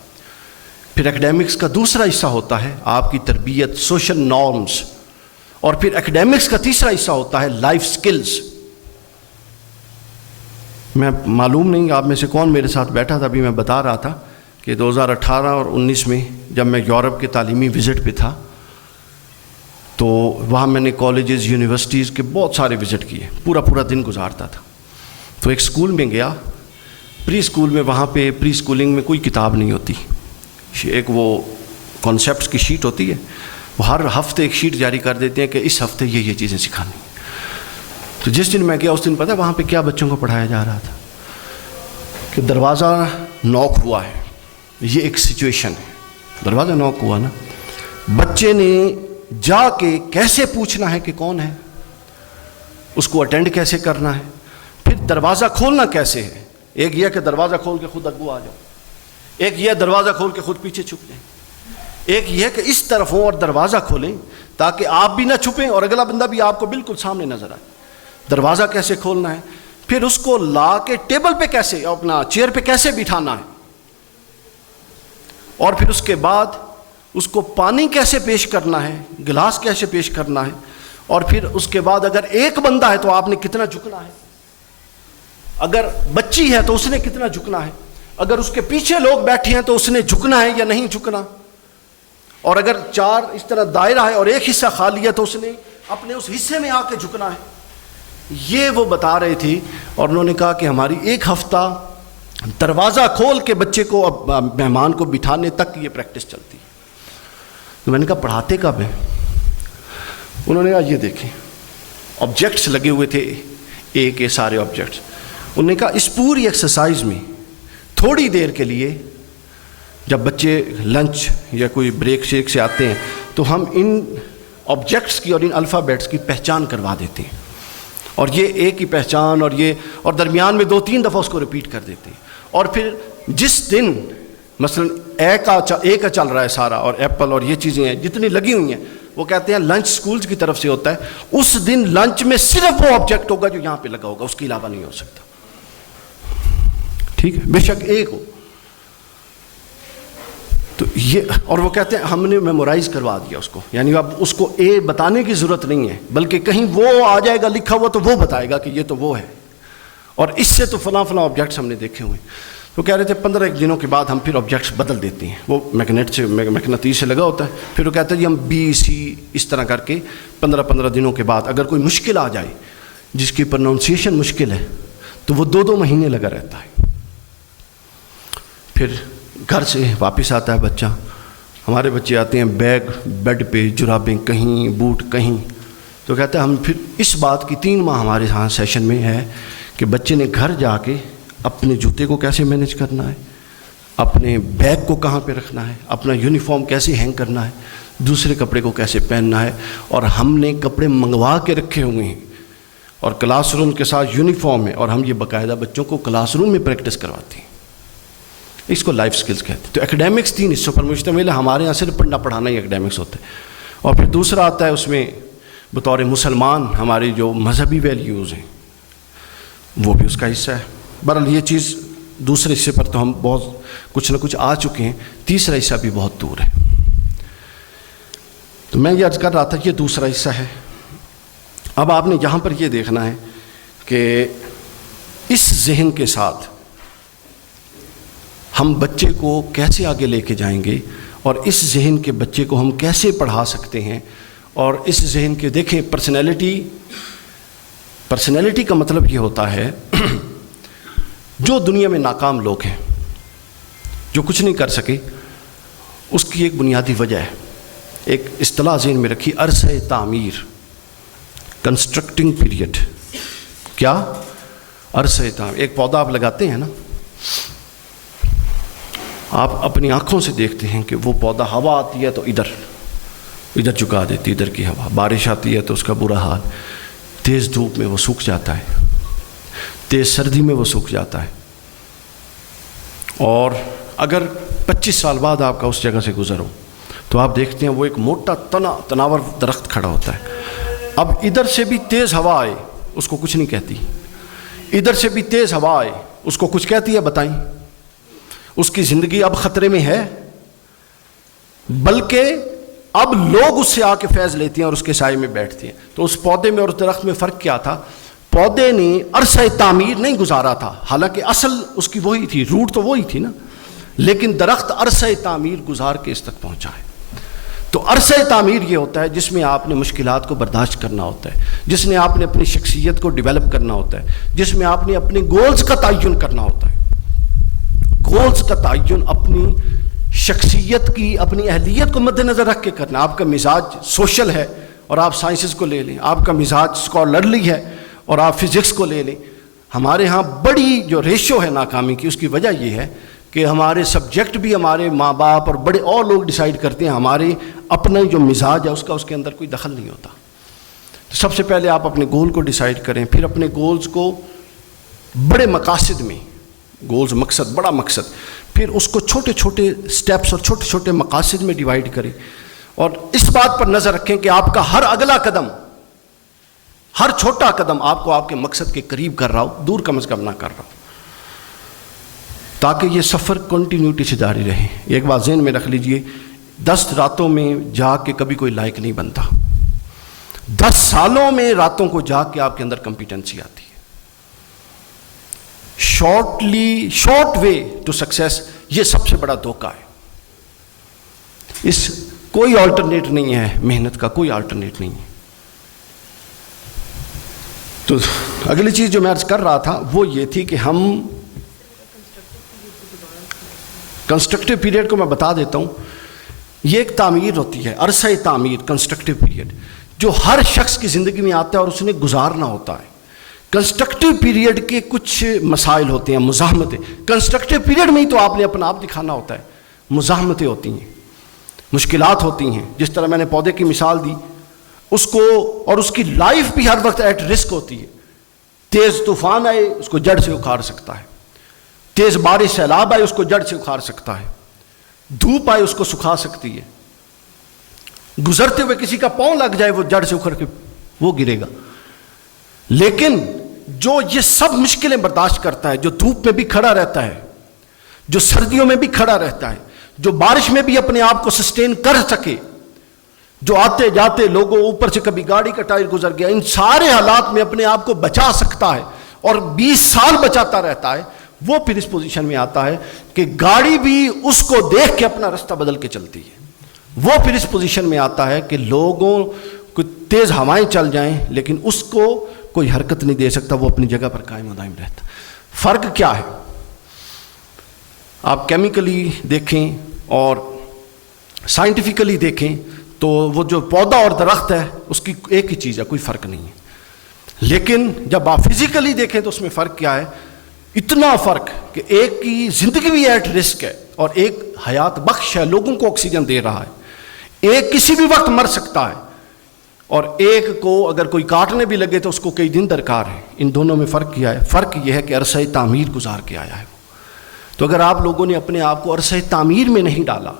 پھر ایکڈیمکس کا دوسرا حصہ ہوتا ہے آپ کی تربیت, سوشل نارمز, اور پھر ایکڈیمکس کا تیسرا حصہ ہوتا ہے لائف سکلز. میں معلوم نہیں آپ میں سے کون میرے ساتھ بیٹھا تھا, ابھی میں بتا رہا تھا کہ 2018 اور 19 میں جب میں یورپ کے تعلیمی وزٹ پہ تھا, تو وہاں میں نے کالجز, یونیورسٹیز کے بہت سارے وزٹ کیے, پورا دن گزارتا تھا. تو ایک اسکول میں گیا, پری اسکول میں, وہاں پہ پری اسکولنگ میں کوئی کتاب نہیں ہوتی, ایک وہ کانسیپٹس کی شیٹ ہوتی ہے, وہ ہر ہفتے ایک شیٹ جاری کر دیتے ہیں کہ اس ہفتے یہ چیزیں سکھانی. تو جس دن میں گیا اس دن پتہ وہاں پہ کیا بچوں کو پڑھایا جا رہا تھا کہ دروازہ نوک ہوا ہے. یہ ایک سچویشن ہے, دروازہ نوک ہوا نا, بچے نے جا کے کیسے پوچھنا ہے کہ کون ہے, اس کو اٹینڈ کیسے کرنا ہے, پھر دروازہ کھولنا کیسے ہے. ایک یہ کہ دروازہ کھول کے خود اگو آ جاؤ, ایک یہ دروازہ کھول کے خود پیچھے چھپ جائیں, ایک یہ کہ اس طرف ہوں اور دروازہ کھولیں تاکہ آپ بھی نہ چھپیں اور اگلا بندہ بھی آپ کو بالکل سامنے نظر آئے. دروازہ کیسے کھولنا ہے, پھر اس کو لا کے ٹیبل پہ کیسے, اپنا چیئر پہ کیسے بٹھانا ہے, اور پھر اس کے بعد اس کو پانی کیسے پیش کرنا ہے, گلاس کیسے پیش کرنا ہے, اور پھر اس کے بعد اگر ایک بندہ ہے تو آپ نے کتنا جھکنا ہے, اگر بچی ہے تو اس نے کتنا جھکنا ہے, اگر اس کے پیچھے لوگ بیٹھے ہیں تو اس نے جھکنا ہے یا نہیں جھکنا, اور اگر 4 اس طرح دائرہ ہے اور ایک حصہ خالی ہے تو اس نے اپنے اس حصے میں آ کے جھکنا ہے. یہ وہ بتا رہے تھے, اور انہوں نے کہا کہ ہماری ایک ہفتہ دروازہ کھول کے بچے کو, اب مہمان کو بٹھانے تک یہ پریکٹس چلتی ہے. تو میں نے کہا پڑھاتے کب ہیں؟ انہوں نے کہا یہ دیکھیں آبجیکٹس لگے ہوئے تھے, ایک سارے آبجیکٹس. انہوں نے کہا اس پوری ایکسرسائز میں تھوڑی دیر کے لیے جب بچے لنچ یا کوئی بریک شیک سے آتے ہیں تو ہم ان آبجیکٹس کی اور ان الفابیٹس کی پہچان کروا دیتے ہیں, اور یہ ایک کی پہچان, اور یہ, اور درمیان میں 2-3 دفعہ اس کو ریپیٹ کر دیتے ہیں, اور پھر جس دن مثلا اے کا چل رہا ہے سارا، اور ایپل اور یہ چیزیں ہیں جتنی لگی ہوئی ہیں، وہ کہتے ہیں لنچ سکولز کی طرف سے ہوتا ہے، اس دن لنچ میں صرف وہ آبجیکٹ ہوگا جو یہاں پہ لگا ہوگا، اس کے علاوہ نہیں ہو سکتا. ٹھیک ہے، بے شک ایک ہو. تو یہ، اور وہ کہتے ہیں ہم نے میمورائز کروا دیا اس کو، یعنی اب اس کو اے بتانے کی ضرورت نہیں ہے، بلکہ کہیں وہ آ جائے گا لکھا ہوا تو وہ بتائے گا کہ یہ تو وہ ہے، اور اس سے تو فلاں فلاں آبجیکٹس ہم نے دیکھے ہوئے. وہ کہہ رہے تھے 15 دنوں کے بعد ہم پھر آبجیکٹس بدل دیتے ہیں، وہ میگنیٹیز سے لگا ہوتا ہے. پھر وہ کہتے ہیں جی ہم بی سی اس طرح کر کے 15 دنوں کے بعد اگر کوئی مشکل آ جائے جس کی پروننسیشن مشکل ہے تو وہ 2 مہینے لگا رہتا ہے. پھر گھر سے واپس آتا ہے بچہ، ہمارے بچے آتے ہیں بیگ بیڈ پہ، جرابیں کہیں، بوٹ کہیں. تو کہتے ہیں ہم پھر اس بات کی 3 ماہ ہمارے ہاں سیشن میں ہے کہ بچے نے گھر جا کے اپنے جوتے کو کیسے مینیج کرنا ہے، اپنے بیگ کو کہاں پہ رکھنا ہے، اپنا یونیفارم کیسے ہینگ کرنا ہے، دوسرے کپڑے کو کیسے پہننا ہے. اور ہم نے کپڑے منگوا کے رکھے ہوئے ہیں اور کلاس روم کے ساتھ یونیفارم ہے، اور ہم یہ باقاعدہ بچوں کو کلاس روم میں پریکٹس کرواتے ہیں. اس کو لائف سکلز کہتے ہیں. تو ایکڈیمکس 3 حصوں پر مشتمل ہے. ہمارے یہاں صرف پڑھنا پڑھانا ہی ایکڈیمکس ہوتا ہے. اور پھر دوسرا آتا ہے اس میں بطور مسلمان ہماری جو مذہبی ویلیوز ہیں وہ بھی اس کا حصہ ہے. بہرحال یہ چیز دوسرے حصے پر تو ہم بہت کچھ نہ کچھ آ چکے ہیں، تیسرا حصہ بھی بہت دور ہے. تو میں یہ عرض کر رہا تھا کہ یہ دوسرا حصہ ہے. اب آپ نے یہاں پر یہ دیکھنا ہے کہ اس ذہن کے ساتھ ہم بچے کو کیسے آگے لے کے جائیں گے، اور اس ذہن کے بچے کو ہم کیسے پڑھا سکتے ہیں. اور اس ذہن کے دیکھیں پرسنالٹی کا مطلب یہ ہوتا ہے جو دنیا میں ناکام لوگ ہیں، جو کچھ نہیں کر سکے، اس کی ایک بنیادی وجہ ہے. ایک اصطلاح ذہن میں رکھی، عرصہ تعمیر، کنسٹرکٹنگ پیریڈ. کیا؟ عرصہ تعمیر. ایک پودا آپ لگاتے ہیں نا، آپ اپنی آنکھوں سے دیکھتے ہیں کہ وہ پودا، ہوا آتی ہے تو ادھر جھکا دیتی، ادھر کی ہوا، بارش آتی ہے تو اس کا برا حال، تیز دھوپ میں وہ سوکھ جاتا ہے، تیز سردی میں وہ سوکھ جاتا ہے. اور اگر 25 سال بعد آپ کا اس جگہ سے گزر ہو تو آپ دیکھتے ہیں وہ ایک موٹا تناور درخت کھڑا ہوتا ہے. اب ادھر سے بھی تیز ہوا آئے اس کو کچھ نہیں کہتی، ادھر سے بھی تیز ہوا آئے اس کو کچھ کہتی ہے؟ بتائیں. اس کی زندگی اب خطرے میں ہے، بلکہ اب لوگ اس سے آ کے فیض لیتے ہیں اور اس کے سائے میں بیٹھتے ہیں. تو اس پودے میں اور اس درخت میں فرق کیا تھا؟ پودے نے عرصہ تعمیر نہیں گزارا تھا، حالانکہ اصل اس کی وہی تھی، روٹ تو وہی تھی نا، لیکن درخت عرصہ تعمیر گزار کے اس تک پہنچا ہے. تو عرصہ تعمیر یہ ہوتا ہے جس میں آپ نے مشکلات کو برداشت کرنا ہوتا ہے، جس میں آپ نے اپنی شخصیت کو ڈیولپ کرنا ہوتا ہے، جس میں آپ نے اپنے گولز کا تعین کرنا ہوتا ہے. گولز کا تعین اپنی شخصیت کی، اپنی اہلیت کو مد نظر رکھ کے کرنا. آپ کا مزاج سوشل ہے اور آپ سائنسز کو لے لیں، آپ کا مزاج اسکالرلی ہے اور آپ فزکس کو لے لیں. ہمارے ہاں بڑی جو ریشو ہے ناکامی کی، اس کی وجہ یہ ہے کہ ہمارے سبجیکٹ بھی ہمارے ماں باپ اور بڑے اور لوگ ڈیسائیڈ کرتے ہیں، ہمارے اپنا جو مزاج ہے اس کے اندر کوئی دخل نہیں ہوتا. تو سب سے پہلے آپ اپنے گول کو ڈیسائیڈ کریں، پھر اپنے گولز کو بڑے مقاصد میں، گولز مقصد، بڑا مقصد، پھر اس کو چھوٹے چھوٹے سٹیپس اور چھوٹے چھوٹے مقاصد میں ڈیوائیڈ کریں. اور اس بات پر نظر رکھیں کہ آپ کا ہر اگلا قدم، ہر چھوٹا قدم آپ کو آپ کے مقصد کے قریب کر رہا ہو، دور کم از کم نہ کر رہا ہو، تاکہ یہ سفر کنٹینیوٹی سے جاری رہے. ایک بات ذہن میں رکھ لیجئے، 10 راتوں میں جاگ کے کبھی کوئی لائق نہیں بنتا. 10 سالوں میں راتوں کو جاگ کے آپ کے اندر کمپیٹنسی آتی ہے. شارٹ وے ٹو سکسیس، یہ سب سے بڑا دھوکہ ہے. اس کوئی آلٹرنیٹ نہیں ہے، محنت کا کوئی آلٹرنیٹ نہیں ہے. تو اگلی چیز جو میں عرض کر رہا تھا وہ یہ تھی کہ ہم کنسٹرکٹیو پیریڈ کو میں بتا دیتا ہوں. یہ ایک تعمیر ہوتی ہے، عرصہ تعمیر، کنسٹرکٹیو پیریڈ، جو ہر شخص کی زندگی میں آتا ہے اور اس نے گزارنا ہوتا ہے. کنسٹرکٹیو پیریڈ کے کچھ مسائل ہوتے ہیں، مزاحمتیں. کنسٹرکٹیو پیریڈ میں ہی تو آپ نے اپنا آپ دکھانا ہوتا ہے. مزاحمتیں ہوتی ہیں، مشکلات ہوتی ہیں. جس طرح میں نے پودے کی مثال دی، اس کو اور اس کی لائف بھی ہر وقت ایٹ رسک ہوتی ہے. تیز طوفان آئے اس کو جڑ سے اکھاڑ سکتا ہے، تیز بارش سیلاب آئے اس کو جڑ سے اکھاڑ سکتا ہے، دھوپ آئے اس کو سکھا سکتی ہے، گزرتے ہوئے کسی کا پاؤں لگ جائے وہ جڑ سے اکھڑ کے وہ گرے گا۔ لیکن جو یہ سب مشکلیں برداشت کرتا ہے، جو دھوپ میں بھی کھڑا رہتا ہے، جو سردیوں میں بھی کھڑا رہتا ہے، جو بارش میں بھی اپنے آپ کو سسٹین کر سکے، جو آتے جاتے لوگوں اوپر سے کبھی گاڑی کا ٹائر گزر گیا، ان سارے حالات میں اپنے آپ کو بچا سکتا ہے اور 20 سال بچاتا رہتا ہے، وہ پھر اس پوزیشن میں آتا ہے کہ گاڑی بھی اس کو دیکھ کے اپنا رستہ بدل کے چلتی ہے۔ وہ پھر اس پوزیشن میں آتا ہے کہ لوگوں کو تیز ہوائیں چل جائیں لیکن اس کو کوئی حرکت نہیں دے سکتا، وہ اپنی جگہ پر قائم و دائم رہتا۔ فرق کیا ہے؟ آپ کیمیکلی دیکھیں اور سائنٹیفکلی دیکھیں تو وہ جو پودا اور درخت ہے اس کی ایک ہی چیز ہے، کوئی فرق نہیں ہے۔ لیکن جب آپ فزیکلی دیکھیں تو اس میں فرق کیا ہے؟ اتنا فرق کہ ایک کی زندگی بھی ایٹ رسک ہے اور ایک حیات بخش ہے، لوگوں کو آکسیجن دے رہا ہے۔ ایک کسی بھی وقت مر سکتا ہے اور ایک کو اگر کوئی کاٹنے بھی لگے تو اس کو کئی دن درکار ہے۔ ان دونوں میں فرق کیا ہے؟ فرق یہ ہے کہ عرصہ تعمیر گزار کے آیا ہے۔ تو اگر آپ لوگوں نے اپنے آپ کو عرصہ تعمیر میں نہیں ڈالا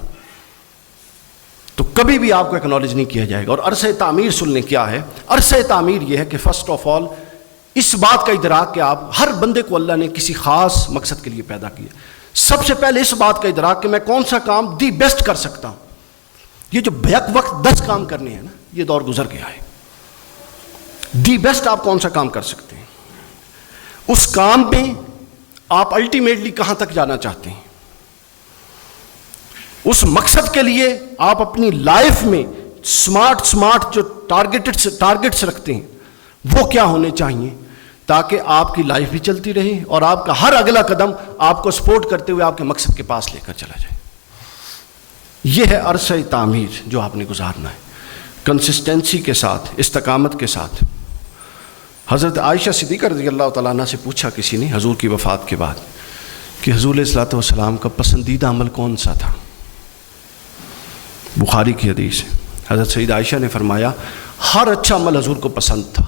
تو کبھی بھی آپ کو ایکنالج نہیں کیا جائے گا۔ اور عرصہ تعمیر سننے کیا ہے؟ عرصہ تعمیر یہ ہے کہ فرسٹ آف آل اس بات کا ادراک کہ آپ ہر بندے کو اللہ نے کسی خاص مقصد کے لیے پیدا کیا۔ سب سے پہلے اس بات کا ادراک کہ میں کون سا کام دی بیسٹ کر سکتا ہوں۔ یہ جو بیک وقت 10 کام کرنے ہیں نا، یہ دور گزر گیا ہے۔ دی بیسٹ آپ کون سا کام کر سکتے ہیں، اس کام میں آپ الٹیمیٹلی کہاں تک جانا چاہتے ہیں، اس مقصد کے لیے آپ اپنی لائف میں سمارٹ جو ٹارگٹس رکھتے ہیں وہ کیا ہونے چاہیے تاکہ آپ کی لائف بھی چلتی رہے اور آپ کا ہر اگلا قدم آپ کو سپورٹ کرتے ہوئے آپ کے مقصد کے پاس لے کر چلا جائے۔ یہ ہے عرصہ تعمیر جو آپ نے گزارنا ہے، کنسسٹنسی کے ساتھ، استقامت کے ساتھ۔ حضرت عائشہ صدیقہ رضی اللہ تعالیٰ عنہ سے پوچھا کسی نے حضور کی وفات کے بعد کہ حضور علیہ الصلوۃ والسلام کا پسندیدہ عمل کون سا تھا؟ بخاری کی حدیث ہے، حضرت سیدہ عائشہ نے فرمایا ہر اچھا عمل حضور کو پسند تھا،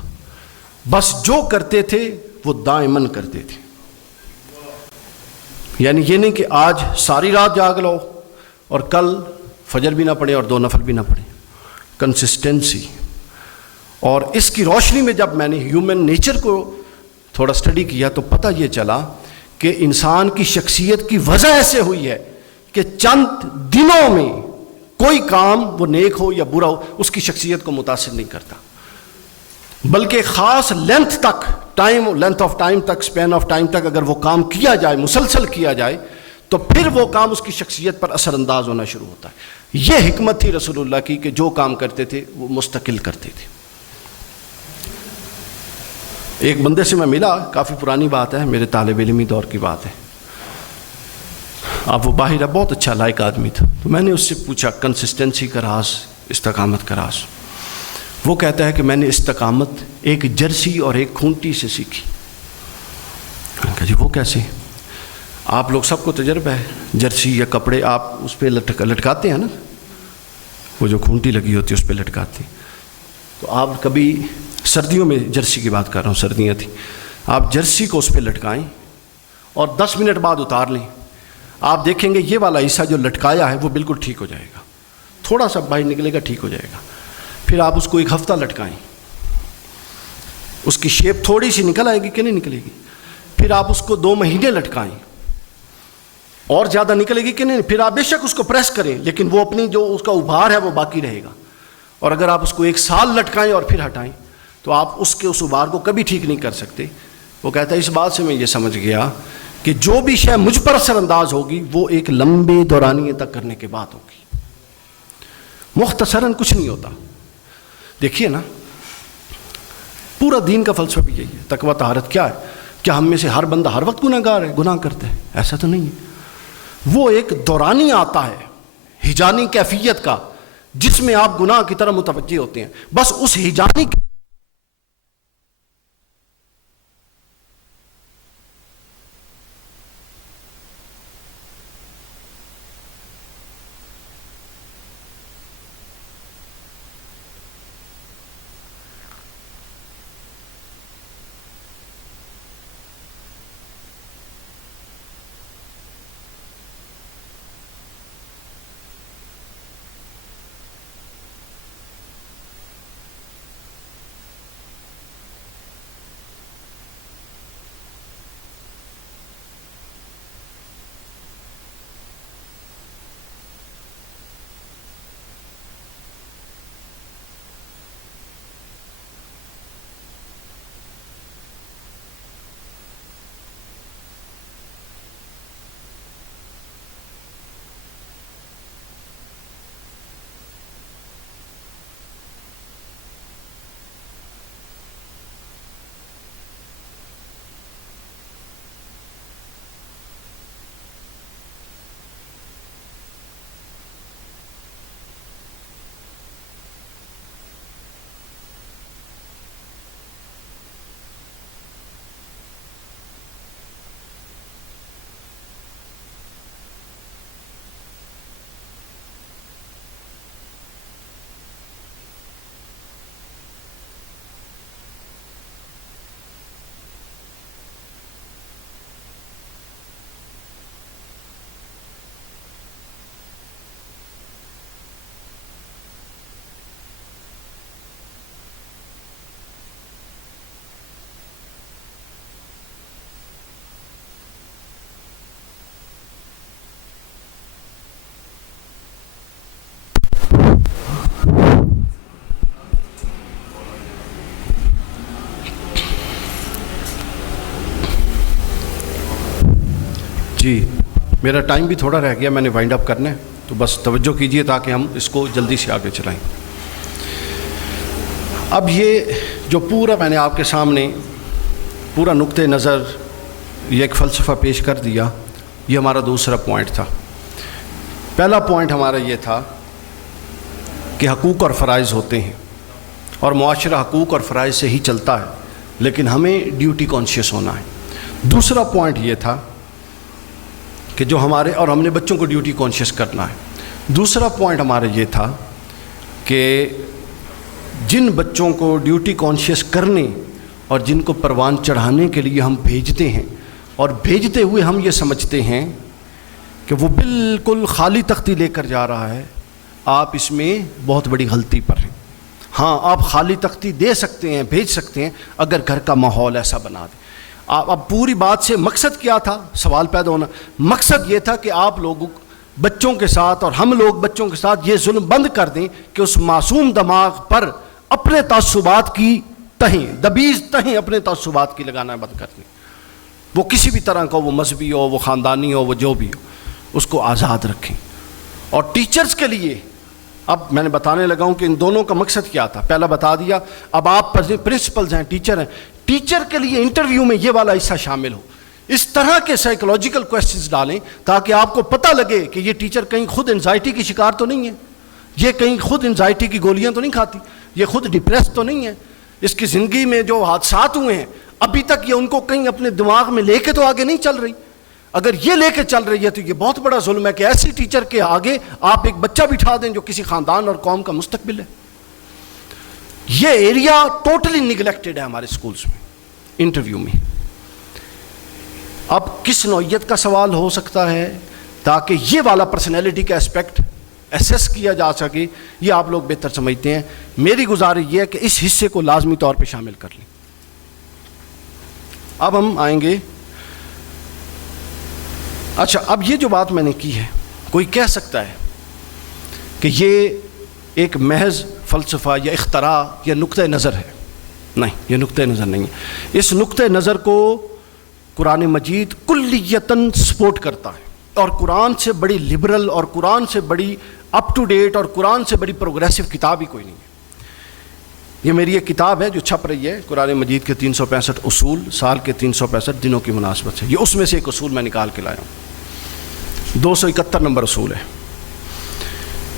بس جو کرتے تھے وہ دائماً کرتے تھے۔ یعنی یہ نہیں کہ آج ساری رات جاگ لو اور کل فجر بھی نہ پڑھے اور 2 نفل بھی نہ پڑھے، کنسسٹنسی۔ اور اس کی روشنی میں جب میں نے ہیومن نیچر کو تھوڑا سٹڈی کیا تو پتہ یہ چلا کہ انسان کی شخصیت کی وجہ ایسے ہوئی ہے کہ چند دنوں میں کوئی کام وہ نیک ہو یا برا ہو اس کی شخصیت کو متاثر نہیں کرتا، بلکہ خاص لینتھ آف ٹائم تک، سپین آف ٹائم تک اگر وہ کام کیا جائے، مسلسل کیا جائے تو پھر وہ کام اس کی شخصیت پر اثر انداز ہونا شروع ہوتا ہے۔ یہ حکمت تھی رسول اللہ کی کہ جو کام کرتے تھے وہ مستقل کرتے تھے۔ ایک بندے سے میں ملا، کافی پرانی بات ہے، میرے طالب علمی دور کی بات ہے، آپ وہ باہر ہے، بہت اچھا لائق آدمی تھا۔ تو میں نے اس سے پوچھا کنسسٹنسی کا راز، استقامت کا راز۔ وہ کہتا ہے کہ میں نے استقامت ایک جرسی اور ایک کھونٹی سے سیکھی۔ میں نے کہا جی وہ کیسے؟ آپ لوگ سب کو تجربہ ہے، جرسی یا کپڑے آپ اس پہ لٹکاتے ہیں نا، وہ جو کھونٹی لگی ہوتی ہے اس پہ لٹکاتے ہیں۔ تو آپ کبھی سردیوں میں جرسی کی بات کر رہا ہوں، سردیاں تھیں، آپ جرسی کو اس پہ لٹکائیں اور 10 منٹ بعد اتار لیں، آپ دیکھیں گے یہ والا حصہ جو لٹکایا ہے وہ بالکل ٹھیک ہو جائے گا، تھوڑا سا باہر نکلے گا، ٹھیک ہو جائے گا۔ پھر آپ اس کو 1 ہفتہ لٹکائیں، اس کی شیپ تھوڑی سی نکل آئے گی کہ نہیں نکلے گی۔ پھر آپ اس کو 2 مہینے لٹکائیں، اور زیادہ نکلے گی کہ نہیں۔ پھر آپ بے شک اس کو پریس کریں لیکن وہ اپنی جو اس کا ابھار ہے وہ باقی رہے گا۔ اور اگر آپ اس کو 1 سال لٹکائیں اور پھر ہٹائیں تو آپ اس ابھار کو کبھی ٹھیک نہیں کر سکتے۔ وہ کہتا ہے اس بات سے میں یہ سمجھ گیا کہ جو بھی شے مجھ پر اثر انداز ہوگی وہ ایک لمبے دورانیے تک کرنے کے بعد ہوگی، مختصراً کچھ نہیں ہوتا۔ دیکھیے نا، پورا دین کا فلسفہ بھی یہی ہے۔ تقویٰ طہارت کیا ہے؟ کیا ہم میں سے ہر بندہ ہر وقت گناہ گار ہے، گناہ کرتا ہے؟ ایسا تو نہیں ہے۔ وہ ایک دورانی آتا ہے ہجانی کیفیت کا جس میں آپ گناہ کی طرح متوجہ ہوتے ہیں، بس اس ہجانی جی میرا ٹائم بھی تھوڑا رہ گیا, میں نے وائنڈ اپ کرنا ہے, تو بس توجہ کیجئے تاکہ ہم اس کو جلدی سے آگے چلائیں. اب یہ جو پورا میں نے آپ کے سامنے پورا نقطہ نظر, یہ ایک فلسفہ پیش کر دیا, یہ ہمارا دوسرا پوائنٹ تھا. پہلا پوائنٹ ہمارا یہ تھا کہ حقوق اور فرائض ہوتے ہیں اور معاشرہ حقوق اور فرائض سے ہی چلتا ہے, لیکن ہمیں ڈیوٹی کانشیس ہونا ہے. دوسرا پوائنٹ یہ تھا کہ جو ہمارے, اور ہم نے بچوں کو ڈیوٹی کانشیس کرنا ہے. دوسرا پوائنٹ ہمارا یہ تھا کہ جن بچوں کو ڈیوٹی کانشیس کرنے اور جن کو پروان چڑھانے کے لیے ہم بھیجتے ہیں, اور بھیجتے ہوئے ہم یہ سمجھتے ہیں کہ وہ بالکل خالی تختی لے کر جا رہا ہے, آپ اس میں بہت بڑی غلطی پر ہیں. ہاں آپ خالی تختی دے سکتے ہیں, بھیج سکتے ہیں, اگر گھر کا ماحول ایسا بنا دیں. اب پوری بات سے مقصد کیا تھا, سوال پیدا ہونا, مقصد یہ تھا کہ آپ لوگوں بچوں کے ساتھ اور ہم لوگ بچوں کے ساتھ یہ ظلم بند کر دیں کہ اس معصوم دماغ پر اپنے تعصبات کی تہیں, دبیز تہیں اپنے تعصبات کی لگانا بند کر دیں. وہ کسی بھی طرح کا, وہ مذہبی ہو, وہ خاندانی ہو, وہ جو بھی ہو, اس کو آزاد رکھیں. اور ٹیچرز کے لیے اب میں نے بتانے لگا ہوں کہ ان دونوں کا مقصد کیا تھا, پہلا بتا دیا. اب آپ پرنسپلز ہیں, ٹیچر ہیں, ٹیچر کے لیے انٹرویو میں یہ والا حصہ شامل ہو, اس طرح کے سائیکولوجیکل کویسچنز ڈالیں تاکہ آپ کو پتہ لگے کہ یہ ٹیچر کہیں خود انزائٹی کی شکار تو نہیں ہے, یہ کہیں خود انزائٹی کی گولیاں تو نہیں کھاتی, یہ خود ڈپریس تو نہیں ہے, اس کی زندگی میں جو حادثات ہوئے ہیں ابھی تک یہ ان کو کہیں اپنے دماغ میں لے کے تو آگے نہیں چل رہی. اگر یہ لے کے چل رہی ہے تو یہ بہت بڑا ظلم ہے کہ ایسی ٹیچر کے آگے آپ ایک بچہ بٹھا دیں جو کسی خاندان اور قوم کا مستقبل ہے. یہ ایریا ٹوٹلی نگلیکٹڈ ہے ہمارے سکولز میں, انٹرویو میں. اب کس نوعیت کا سوال ہو سکتا ہے تاکہ یہ والا پرسنالٹی کا اسپیکٹ ایسیس کیا جا سکے, یہ آپ لوگ بہتر سمجھتے ہیں. میری گزارش یہ ہے کہ اس حصے کو لازمی طور پہ شامل کر لیں. اب ہم آئیں گے, اچھا اب یہ جو بات میں نے کی ہے, کوئی کہہ سکتا ہے کہ یہ ایک محض فلسفہ یا اختراع یا نقطہ نظر ہے. نہیں, یہ نقطہ نظر نہیں ہے. اس نقطہ نظر کو قرآن مجید کلیتاً سپورٹ کرتا ہے, اور قرآن سے بڑی لبرل اور قرآن سے بڑی اپ ٹو ڈیٹ اور قرآن سے بڑی پروگریسو کتاب ہی کوئی نہیں ہے. یہ میری ایک کتاب ہے جو چھپ رہی ہے, قرآن مجید کے 365 اصول, سال کے 365 دنوں کی مناسبت سے. یہ اس میں سے ایک اصول میں نکال کے لایا ہوں, 271 نمبر اصول ہے.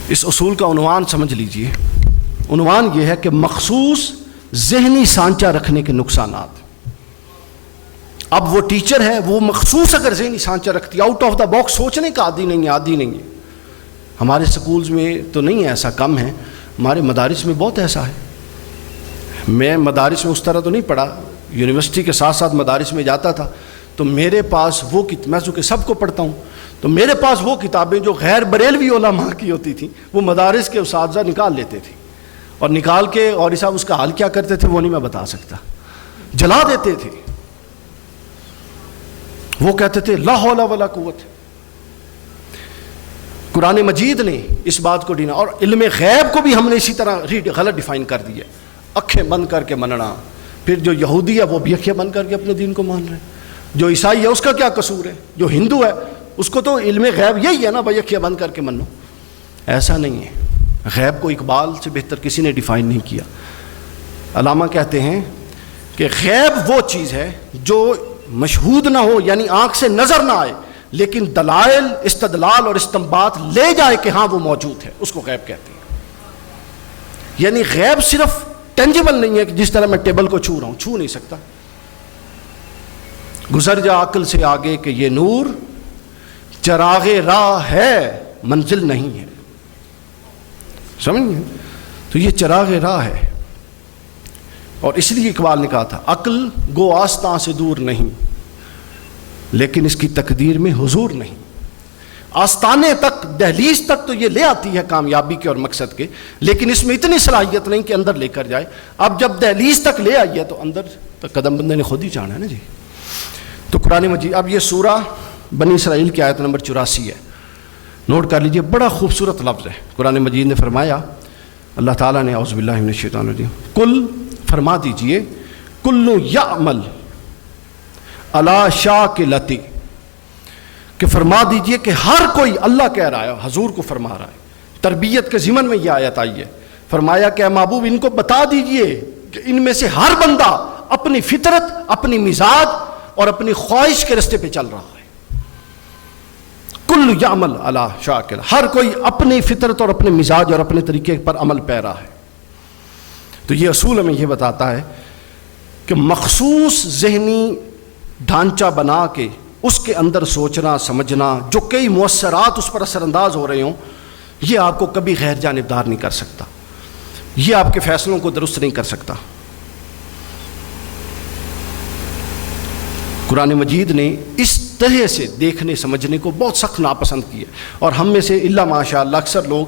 اس اصول کا عنوان سمجھ لیجئے, عنوان یہ ہے کہ مخصوص ذہنی سانچہ رکھنے کے نقصانات. اب وہ ٹیچر ہے, وہ مخصوص اگر ذہنی سانچہ رکھتی, آؤٹ آف دا باکس سوچنے کا عادی نہیں ہے. ہمارے سکولز میں تو نہیں ہے ایسا, کم ہے, ہمارے مدارس میں بہت ایسا ہے. میں مدارس میں اس طرح تو نہیں پڑھا, یونیورسٹی کے ساتھ ساتھ مدارس میں جاتا تھا, تو میرے پاس وہ میں چونکہ سب کو پڑھتا ہوں, تو میرے پاس وہ کتابیں جو غیر بریلوی علماء کی ہوتی تھیں وہ مدارس کے اساتذہ نکال لیتے تھے, اور نکال کے اور صاحب اس کا حل کیا کرتے تھے وہ نہیں میں بتا سکتا, جلا دیتے تھے. وہ کہتے تھے لا حول ولا قوت. قرآن مجید نے اس بات کو ڈینا, اور علم غیب کو بھی ہم نے اسی طرح غلط ڈیفائن کر دیا. اکھیں بند کر کے مننا, پھر جو یہودی ہے وہ بھی اکھیں بند کر کے اپنے دین کو مان رہے ہیں, جو عیسائی ہے اس کا کیا قصور ہے, جو ہندو ہے اس کو تو علم غیب یہی ہے نا بھائی, اکھیں بند کر کے منو. ایسا نہیں ہے. غیب کو اقبال سے بہتر کسی نے ڈیفائن نہیں کیا. علامہ کہتے ہیں کہ غیب وہ چیز ہے جو مشہود نہ ہو, یعنی آنکھ سے نظر نہ آئے, لیکن دلائل, استدلال اور استنباط لے جائے کہ ہاں وہ موجود ہے, اس کو غیب کہتے ہیں. یعنی غیب صرف ٹینجیبل نہیں ہے کہ جس طرح میں ٹیبل کو چھو رہا ہوں, چھو نہیں سکتا. گزر جا عقل سے آگے کہ یہ نور چراغ راہ ہے, منزل نہیں ہے. سمجھ گئے؟ تو یہ چراغ راہ ہے, اور اس لیے اقبال نے کہا تھا عقل گو آستاں سے دور نہیں, لیکن اس کی تقدیر میں حضور نہیں. آستانے تک, دہلیز تک تو یہ لے آتی ہے کامیابی کے اور مقصد کے, لیکن اس میں اتنی صلاحیت نہیں کہ اندر لے کر جائے. اب جب دہلیز تک لے آئی ہے تو اندر تک قدم بندے نے خود ہی جانا ہے نا جی. تو قرآن مجید, اب یہ سورہ بنی اسرائیل کی آیت نمبر 84 ہے, نوٹ کر لیجئے, بڑا خوبصورت لفظ ہے. قرآن مجید نے فرمایا, اللہ تعالیٰ نے, اعوذ باللہ من الشیطان الرجیم, کل فرما دیجئے, کل یعمل علی شاکلتی, کہ فرما دیجئے کہ ہر کوئی، اللہ کہہ رہا ہے، حضور کو فرما رہا ہے، تربیت کے ضمن میں یہ آیت آئی ہے، فرمایا کہ اے محبوب ان کو بتا دیجئے کہ ان میں سے ہر بندہ اپنی فطرت، اپنی مزاج اور اپنی خواہش کے راستے پہ چل رہا ہے. کل یعمل علی شاکر، ہر کوئی اپنی فطرت اور اپنے مزاج اور اپنے طریقے پر عمل پیرا ہے. تو یہ اصول ہمیں یہ بتاتا ہے کہ مخصوص ذہنی ڈھانچہ بنا کے اس کے اندر سوچنا سمجھنا، جو کئی مؤثرات اس پر اثر انداز ہو رہے ہوں، یہ آپ کو کبھی غیر جانبدار نہیں کر سکتا، یہ آپ کے فیصلوں کو درست نہیں کر سکتا. قرآن مجید نے اس طرح سے دیکھنے سمجھنے کو بہت سخت ناپسند کیا، اور ہم میں سے الا ماشاء اللہ اکثر لوگ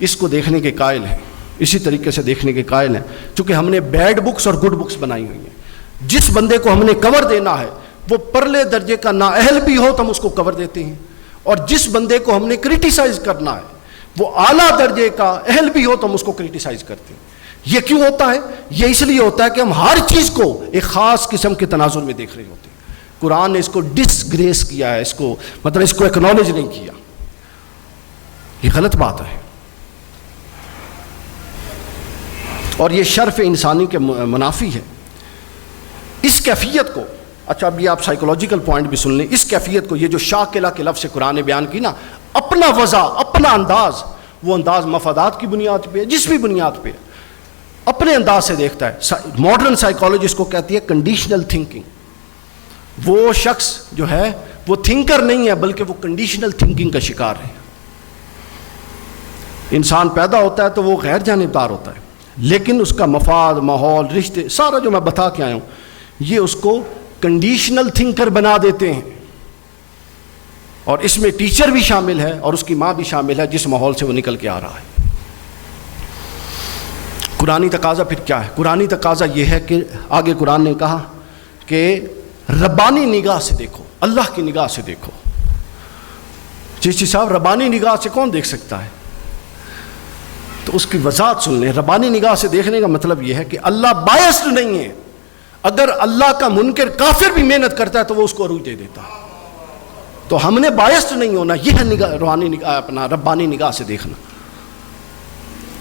اس کو دیکھنے کے قائل ہیں، اسی طریقے سے دیکھنے کے قائل ہیں، چونکہ ہم نے بیڈ بکس اور گڈ بکس بنائی ہوئی ہیں. جس بندے کو ہم نے کور دینا ہے وہ پرلے درجے کا نااہل بھی ہو تو ہم اس کو کور دیتے ہیں، اور جس بندے کو ہم نے کرٹیسائز کرنا ہے وہ اعلیٰ درجے کا اہل بھی ہو تو ہم اس کو کرٹیسائز کرتے ہیں. یہ کیوں ہوتا ہے؟ یہ اس لیے ہوتا ہے کہ ہم ہر چیز کو ایک خاص قسم کے تناظر میں دیکھ رہے ہوتے ہیں. قرآن نے اس کو ڈس گریس کیا ہے، اس کو مطلب اس کو ایکنالج نہیں کیا. یہ غلط بات ہے، اور یہ شرف انسانی کے منافی ہے. اس کیفیت کو، اچھا اب یہ آپ سائیکولوجیکل پوائنٹ بھی سن لیں، اس کیفیت کو، یہ جو شاکلہ کے لفظ سے قرآن نے بیان کی نا، اپنا وضع، اپنا انداز، وہ انداز مفادات کی بنیاد پہ ہے، جس بھی بنیاد پہ اپنے انداز سے دیکھتا ہے. ماڈرن سائیکالوجی اس کو کہتی ہے کنڈیشنل تھنکنگ. وہ شخص جو ہے وہ تھنکر نہیں ہے بلکہ وہ کنڈیشنل تھنکنگ کا شکار ہے. انسان پیدا ہوتا ہے تو وہ غیر جانبدار ہوتا ہے، لیکن اس کا مفاد، ماحول، رشتے، سارا جو میں بتا کے آیا ہوں، یہ اس کو کنڈیشنل تھنکر بنا دیتے ہیں. اور اس میں ٹیچر بھی شامل ہے اور اس کی ماں بھی شامل ہے جس ماحول سے وہ نکل کے آ رہا ہے. قرآنی تقاضا پھر کیا ہے؟ قرآنی تقاضا یہ ہے کہ آگے قرآن نے کہا کہ ربانی نگاہ سے دیکھو، اللہ کی نگاہ سے دیکھو. چشتی صاحب ربانی نگاہ سے کون دیکھ سکتا ہے؟ تو اس کی وضاحت سن لیں. ربانی نگاہ سے دیکھنے کا مطلب یہ ہے کہ اللہ بائسڈ نہیں ہے. اگر اللہ کا منکر کافر بھی محنت کرتا ہے تو وہ اس کو عروج دے دیتا ہے. تو ہم نے بائسڈ نہیں ہونا، یہ ہے نگاہ، روحانی نگاہ، اپنا ربانی نگاہ سے دیکھنا.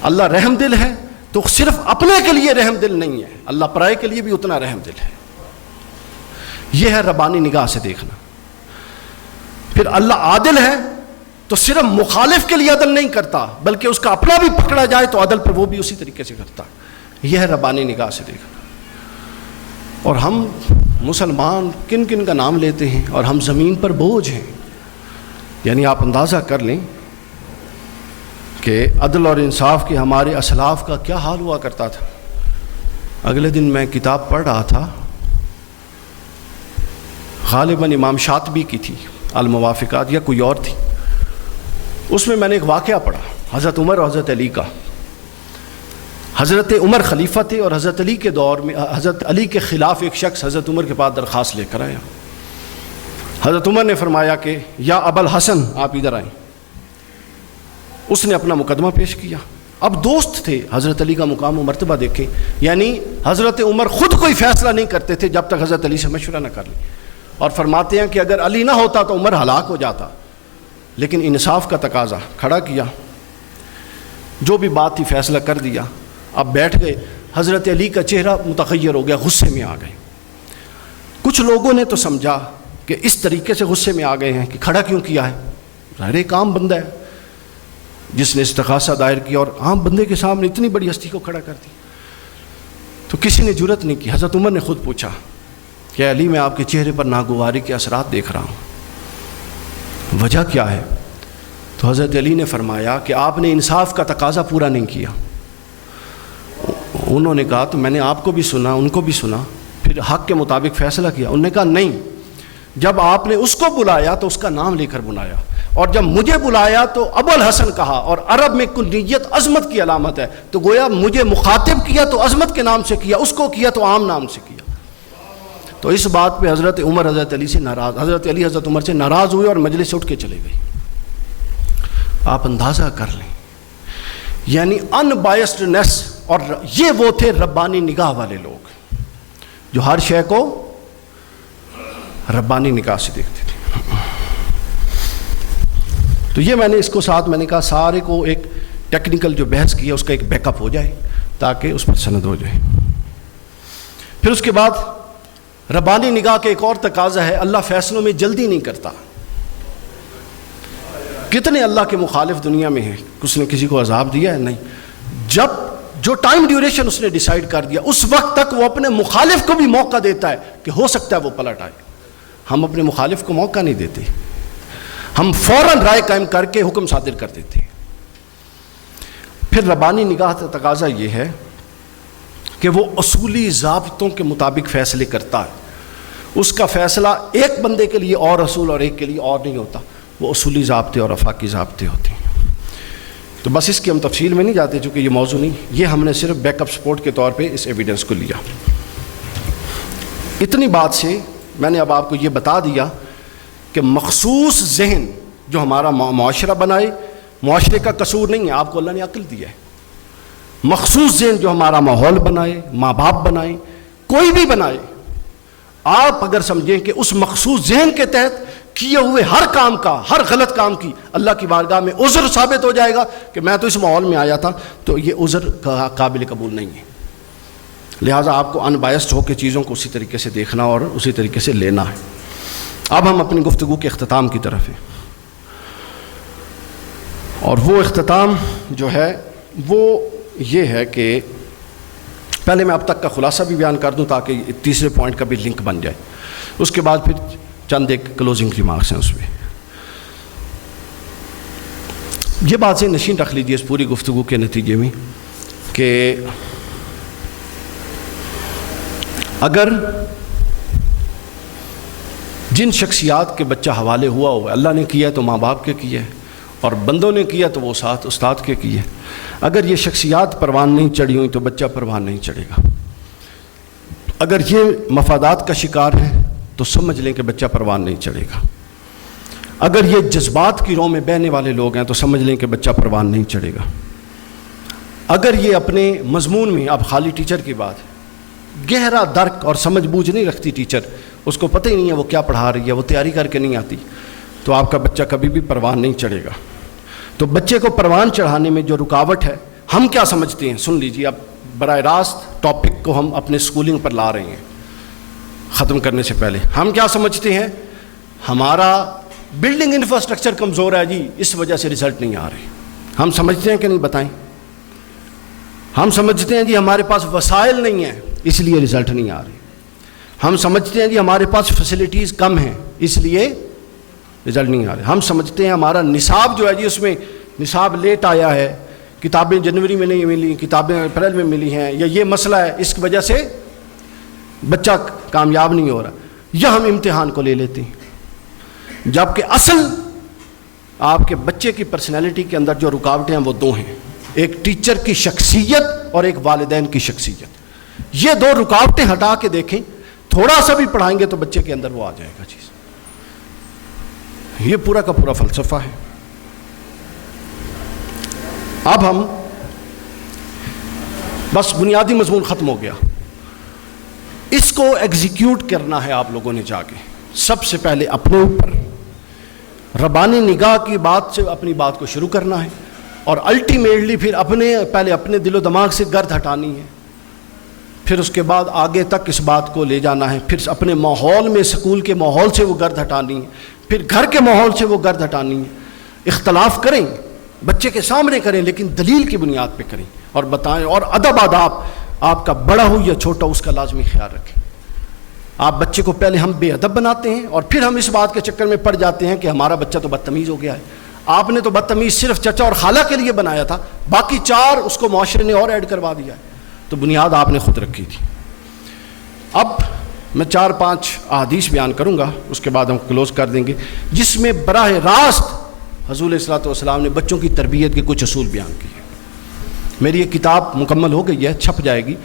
اللہ رحم دل ہے تو صرف اپنے کے لیے رحم دل نہیں ہے، اللہ پرائے کے لیے بھی اتنا رحم دل ہے. یہ ہے ربانی نگاہ سے دیکھنا. پھر اللہ عادل ہے تو صرف مخالف کے لیے عدل نہیں کرتا بلکہ اس کا اپنا بھی پکڑا جائے تو عدل پہ وہ بھی اسی طریقے سے کرتا. یہ ہے ربانی نگاہ سے دیکھنا. اور ہم مسلمان کن کن کا نام لیتے ہیں اور ہم زمین پر بوجھ ہیں. یعنی آپ اندازہ کر لیں کہ عدل اور انصاف کے ہمارے اسلاف کا کیا حال ہوا کرتا تھا. اگلے دن میں کتاب پڑھ رہا تھا، غالباً امام شاطبی کی تھی، الموافقات یا کوئی اور تھی. اس میں نے ایک واقعہ پڑھا حضرت عمر اور حضرت علی کا. حضرت عمر خلیفہ تھے اور حضرت علی کے دور میں حضرت علی کے خلاف ایک شخص حضرت عمر کے پاس درخواست لے کر آیا. حضرت عمر نے فرمایا کہ یا ابوالحسن آپ ادھر آئیں. اس نے اپنا مقدمہ پیش کیا. اب دوست تھے، حضرت علی کا مقام و مرتبہ دیکھیں، یعنی حضرت عمر خود کوئی فیصلہ نہیں کرتے تھے جب تک حضرت علی سے مشورہ نہ کر لیں. اور فرماتے ہیں کہ اگر علی نہ ہوتا تو عمر ہلاک ہو جاتا. لیکن انصاف کا تقاضا کھڑا کیا، جو بھی بات تھی فیصلہ کر دیا. اب بیٹھ گئے. حضرت علی کا چہرہ متغیر ہو گیا، غصے میں آ گئے. کچھ لوگوں نے تو سمجھا کہ اس طریقے سے غصے میں آ گئے ہیں کہ کھڑا کیوں کیا ہے، ظاہر ایک عام بندہ ہے جس نے استغاثہ دائر کیا اور عام بندے کے سامنے اتنی بڑی ہستی کو کھڑا کر دی. تو کسی نے جرأت نہیں کی. حضرت عمر نے خود پوچھا کہ علی میں آپ کے چہرے پر ناگواری کے اثرات دیکھ رہا ہوں، وجہ کیا ہے؟ تو حضرت علی نے فرمایا کہ آپ نے انصاف کا تقاضا پورا نہیں کیا. انہوں نے کہا تو میں نے آپ کو بھی سنا، ان کو بھی سنا، پھر حق کے مطابق فیصلہ کیا. انہوں نے کہا نہیں، جب آپ نے اس کو بلایا تو اس کا نام لے کر بلایا، اور جب مجھے بلایا تو ابوالحسن کہا، اور عرب میں کنیت عظمت کی علامت ہے، تو گویا مجھے مخاطب کیا تو عظمت کے نام سے کیا، اس کو کیا تو عام نام سے کیا. تو اس بات پہ حضرت عمر حضرت علی سے ناراض، حضرت علی حضرت عمر سے ناراض ہوئے اور مجلس سے اٹھ کے چلے گئے. آپ اندازہ کر لیں، یعنی ان بائسڈنس. اور یہ وہ تھے ربانی نگاہ والے لوگ جو ہر شے کو ربانی نگاہ سے دیکھتے تھے. تو یہ میں نے اس کو ساتھ میں نے کہا سارے کو ایک ٹیکنیکل جو بحث کی ہے اس کا ایک بیک اپ ہو جائے تاکہ اس پر سند ہو جائے. پھر اس کے بعد ربانی نگاہ کے ایک اور تقاضا ہے, اللہ فیصلوں میں جلدی نہیں کرتا. کتنے اللہ کے مخالف دنیا میں ہیں, اس نے کسی کو عذاب دیا ہے؟ نہیں. جب جو ٹائم ڈیوریشن اس نے ڈیسائیڈ کر دیا اس وقت تک وہ اپنے مخالف کو بھی موقع دیتا ہے کہ ہو سکتا ہے وہ پلٹ آئے. ہم اپنے مخالف کو موقع نہیں دیتے, ہم فوراً رائے قائم کر کے حکم صادر کر دیتے ہیں. پھر ربانی نگاہ کا تقاضا یہ ہے کہ وہ اصولی ضابطوں کے مطابق فیصلے کرتا ہے. اس کا فیصلہ ایک بندے کے لیے اور اصول اور ایک کے لیے اور نہیں ہوتا, وہ اصولی ضابطے اور افاقی ضابطے ہوتے ہیں. تو بس اس کی ہم تفصیل میں نہیں جاتے چونکہ یہ موضوع نہیں, یہ ہم نے صرف بیک اپ سپورٹ کے طور پہ اس ایویڈنس کو لیا. اتنی بات سے میں نے اب آپ کو یہ بتا دیا کہ مخصوص ذہن جو ہمارا معاشرہ بنائے, معاشرے کا قصور نہیں ہے, آپ کو اللہ نے عقل دیا ہے. مخصوص ذہن جو ہمارا ماحول بنائے, ماں باپ بنائے, کوئی بھی بنائے, آپ اگر سمجھیں کہ اس مخصوص ذہن کے تحت کیے ہوئے ہر کام کا, ہر غلط کام کی اللہ کی بارگاہ میں عذر ثابت ہو جائے گا کہ میں تو اس ماحول میں آیا تھا, تو یہ عذر قابل قبول نہیں ہے. لہٰذا آپ کو ان بائسڈ ہو کے چیزوں کو اسی طریقے سے دیکھنا اور اسی طریقے سے لینا ہے. اب ہم اپنی گفتگو کے اختتام کی طرف ہیں, اور وہ اختتام جو ہے وہ یہ ہے کہ پہلے میں اب تک کا خلاصہ بھی بیان کر دوں تاکہ تیسرے پوائنٹ کا بھی لنک بن جائے. اس کے بعد پھر چند ایک کلوزنگ ریمارکس ہیں اس میں. یہ بات سے نشین رکھ لیجیے اس پوری گفتگو کے نتیجے میں کہ اگر جن شخصیات کے بچہ حوالے ہوا ہوا, اللہ نے کیا ہے تو ماں باپ کے کیا ہے, اور بندوں نے کیا تو وہ ساتھ استاد کے کیے. اگر یہ شخصیات پروان نہیں چڑھی ہوئی تو بچہ پروان نہیں چڑھے گا. اگر یہ مفادات کا شکار ہے تو سمجھ لیں کہ بچہ پروان نہیں چڑھے گا. اگر یہ جذبات کی رو میں بہنے والے لوگ ہیں تو سمجھ لیں کہ بچہ پروان نہیں چڑھے گا. اگر یہ اپنے مضمون میں, اب خالی ٹیچر کی بات ہے, گہرا درک اور سمجھ بوجھ نہیں رکھتی ٹیچر, اس کو پتہ ہی نہیں ہے وہ کیا پڑھا رہی ہے, وہ تیاری کر کے نہیں آتی, تو آپ کا بچہ کبھی بھی پروان نہیں چڑھے گا. تو بچے کو پروان چڑھانے میں جو رکاوٹ ہے, ہم کیا سمجھتے ہیں, سن لیجیے. اب براہ راست ٹاپک کو ہم اپنے سکولنگ پر لا رہے ہیں ختم کرنے سے پہلے. ہم کیا سمجھتے ہیں, ہمارا بلڈنگ انفراسٹرکچر کمزور ہے جی, اس وجہ سے رزلٹ نہیں آ رہے. ہم سمجھتے ہیں کہ نہیں, بتائیں. ہم سمجھتے ہیں جی ہمارے پاس وسائل نہیں ہیں اس لیے رزلٹ نہیں آ رہے. ہم سمجھتے ہیں جی ہمارے پاس فیسلٹیز کم ہیں اس لیے رزلٹ نہیں آ رہے. ہم سمجھتے ہیں ہمارا نصاب جو ہے جی اس میں نصاب لیٹ آیا ہے, کتابیں جنوری میں نہیں ملی, کتابیں اپریل میں ملی ہیں, یا یہ مسئلہ ہے اس کی وجہ سے بچہ کامیاب نہیں ہو رہا, یا ہم امتحان کو لے لیتے ہیں. جبکہ اصل آپ کے بچے کی پرسنالٹی کے اندر جو رکاوٹیں ہیں وہ دو ہیں, ایک ٹیچر کی شخصیت اور ایک والدین کی شخصیت. یہ دو رکاوٹیں ہٹا کے دیکھیں, تھوڑا سا بھی پڑھائیں گے تو بچے کے اندر وہ آ جائے گا چیز. یہ پورا کا پورا فلسفہ ہے. اب ہم بس بنیادی مضمون ختم ہو گیا, اس کو ایگزیکیوٹ کرنا ہے آپ لوگوں نے جا کے. سب سے پہلے اپنے اوپر ربانی نگاہ کی بات سے اپنی بات کو شروع کرنا ہے, اور الٹیمیٹلی پھر پہلے اپنے دل و دماغ سے گرد ہٹانی ہے, پھر اس کے بعد آگے تک اس بات کو لے جانا ہے, پھر اپنے ماحول میں سکول کے ماحول سے وہ گرد ہٹانی ہے, پھر گھر کے ماحول سے وہ گرد ہٹانی ہے. اختلاف کریں, بچے کے سامنے کریں, لیکن دلیل کی بنیاد پہ کریں اور بتائیں, اور ادب آداب آپ کا بڑا ہو یا چھوٹا اس کا لازمی خیال رکھیں. آپ بچے کو پہلے ہم بے ادب بناتے ہیں اور پھر ہم اس بات کے چکر میں پڑ جاتے ہیں کہ ہمارا بچہ تو بدتمیز ہو گیا ہے. آپ نے تو بدتمیز صرف چچا اور خالہ کے لیے بنایا تھا, باقی چار اس کو معاشرے نے اور ایڈ کروا دیا ہے, تو بنیاد آپ نے خود رکھی تھی. اب میں 4-5 احادیث بیان کروں گا, اس کے بعد ہم کلوز کر دیں گے, جس میں براہ راست حضور علیہ الصلوۃ والسلام نے بچوں کی تربیت کے کچھ اصول بیان کیے. میری یہ کتاب مکمل ہو گئی ہے, چھپ جائے گی.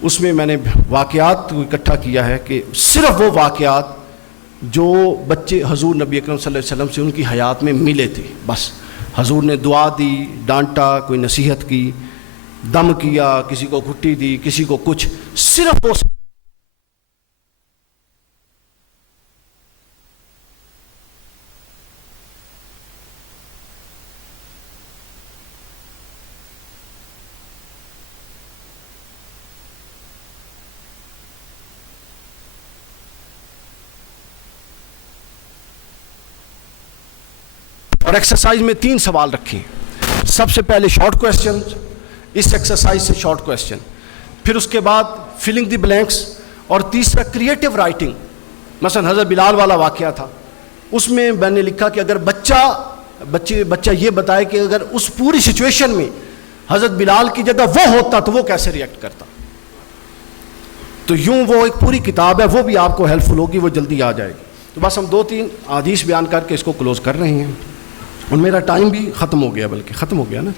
اس میں میں نے واقعات کو اکٹھا کیا ہے کہ صرف وہ واقعات جو بچے حضور نبی اکرم صلی اللہ علیہ وسلم سے ان کی حیات میں ملے تھے, بس حضور نے دعا دی, ڈانٹا, کوئی نصیحت کی, دم کیا, کسی کو گھٹی دی, کسی کو کچھ, صرف وہ اور ایکسرسائز میں 3 سوال رکھیں. سب سے پہلے شارٹ کویسچن، اس ایکسرسائز سے شارٹ کویسچن، پھر اس کے بعد فلنگ دی بلینکس، اور تیسرا کریٹیو رائٹنگ. مثلا حضرت بلال والا واقعہ تھا، اس میں میں نے لکھا کہ اگر بچہ یہ بتائے کہ اگر اس پوری سچویشن میں حضرت بلال کی جگہ وہ ہوتا تو وہ کیسے ریئیکٹ کرتا. تو یوں وہ ایک پوری کتاب ہے، وہ بھی آپ کو ہیلپ فل ہوگی، وہ جلدی آ جائے گی. تو بس ہم 2-3 احادیث بیان کر کے اس کو کلوز کر رہے ہیں، اور میرا ٹائم بھی ختم ہو گیا، بلکہ ختم ہو گیا نا،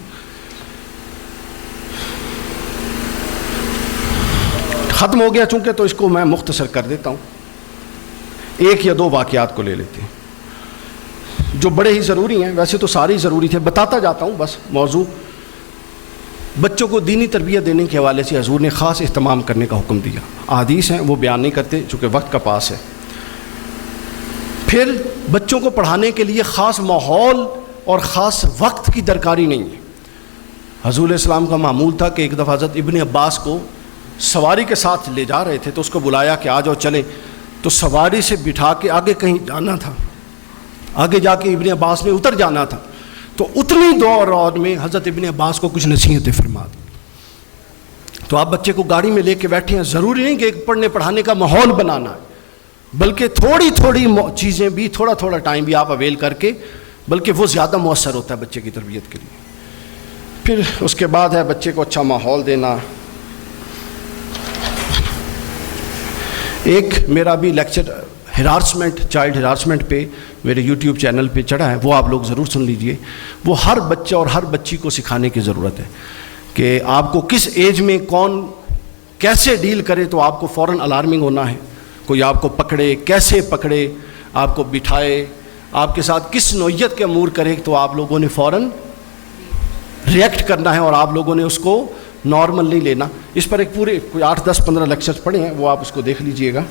ختم ہو گیا چونکہ، تو اس کو میں مختصر کر دیتا ہوں. 1 یا 2 واقعات کو لے لیتے ہیں جو بڑے ہی ضروری ہیں، ویسے تو سارے ہی ضروری تھے، بتاتا جاتا ہوں. بس موضوع بچوں کو دینی تربیت دینے کے حوالے سے حضور نے خاص اہتمام کرنے کا حکم دیا. احادیث ہیں وہ بیان نہیں کرتے چونکہ وقت کا پاس ہے. پھر بچوں کو پڑھانے کے لیے خاص ماحول اور خاص وقت کی درکاری نہیں ہے. حضور علیہ السلام کا معمول تھا کہ ایک دفعہ حضرت ابن عباس کو سواری کے ساتھ لے جا رہے تھے، تو اس کو بلایا کہ آ جاؤ چلیں. تو سواری سے بٹھا کے آگے کہیں جانا تھا، آگے جا کے ابن عباس نے اتر جانا تھا. تو اتنی دور میں حضرت ابن عباس کو کچھ نصیحتیں فرما دی. تو آپ بچے کو گاڑی میں لے کے بیٹھے ہیں، ضروری نہیں کہ ایک پڑھنے پڑھانے کا ماحول بنانا ہے، بلکہ تھوڑی تھوڑی چیزیں بھی، تھوڑا تھوڑا ٹائم بھی آپ اویل کر کے، بلکہ وہ زیادہ مؤثر ہوتا ہے بچے کی تربیت کے لیے. پھر اس کے بعد ہے بچے کو اچھا ماحول دینا. ایک میرا بھی لیکچر ہراسمنٹ، چائلڈ ہراسمنٹ پہ میرے یوٹیوب چینل پہ چڑھا ہے، وہ آپ لوگ ضرور سن لیجئے. وہ ہر بچہ اور ہر بچی کو سکھانے کی ضرورت ہے کہ آپ کو کس ایج میں کون کیسے ڈیل کرے تو آپ کو فوراً الارمنگ ہونا ہے. کوئی آپ کو پکڑے کیسے پکڑے، آپ کو بٹھائے، آپ کے ساتھ کس نوعیت کے امور کرے تو آپ لوگوں نے فوراً ریئیکٹ کرنا ہے، اور آپ لوگوں نے اس کو نارمل نہیں لینا. اس پر ایک پورے کوئی 8-10-15 لیکچرز پڑھے ہیں، وہ آپ اس کو دیکھ لیجئے گا،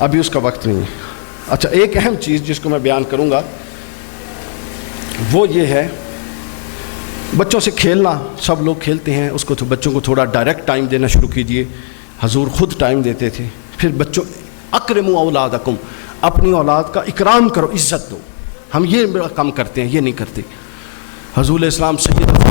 ابھی اس کا وقت نہیں ہے. اچھا، ایک اہم چیز جس کو میں بیان کروں گا وہ یہ ہے، بچوں سے کھیلنا. سب لوگ کھیلتے ہیں، اس کو تو بچوں کو تھوڑا ڈائریکٹ ٹائم دینا شروع کیجئے. حضور خود ٹائم دیتے تھے. پھر بچوں، اکرموا اولادکم، اپنی اولاد کا اکرام کرو، عزت دو. ہم یہ کم کرتے ہیں، یہ نہیں کرتے. حضور علیہ السلام سید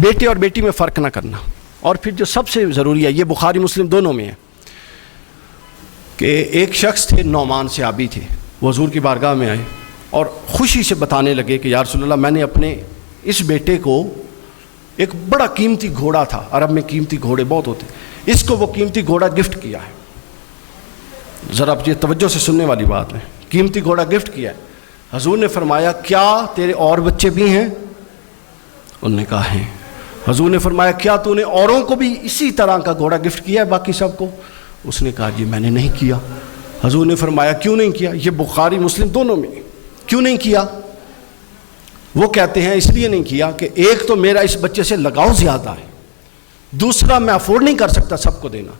بیٹے اور بیٹی میں فرق نہ کرنا. اور پھر جو سب سے ضروری ہے، یہ بخاری مسلم دونوں میں ہے، کہ ایک شخص تھے نعمان صحابی تھے، وہ حضور کی بارگاہ میں آئے اور خوشی سے بتانے لگے کہ یا رسول اللہ، میں نے اپنے اس بیٹے کو، ایک بڑا قیمتی گھوڑا تھا، عرب میں قیمتی گھوڑے بہت ہوتے، اس کو وہ قیمتی گھوڑا گفٹ کیا ہے. ذرا یہ توجہ سے سننے والی بات ہے، قیمتی گھوڑا گفٹ کیا ہے. حضور نے فرمایا کیا تیرے اور بچے بھی ہیں؟ انہوں نے کہا ہیں. حضور نے فرمایا کیا تو نے اوروں کو بھی اسی طرح کا گھوڑا گفٹ کیا ہے، باقی سب کو؟ اس نے کہا جی میں نے نہیں کیا. حضور نے فرمایا کیوں نہیں کیا؟ یہ بخاری مسلم دونوں میں، کیوں نہیں کیا؟ وہ کہتے ہیں اس لیے نہیں کیا کہ ایک تو میرا اس بچے سے لگاؤ زیادہ ہے، دوسرا میں افورڈ نہیں کر سکتا سب کو دینا.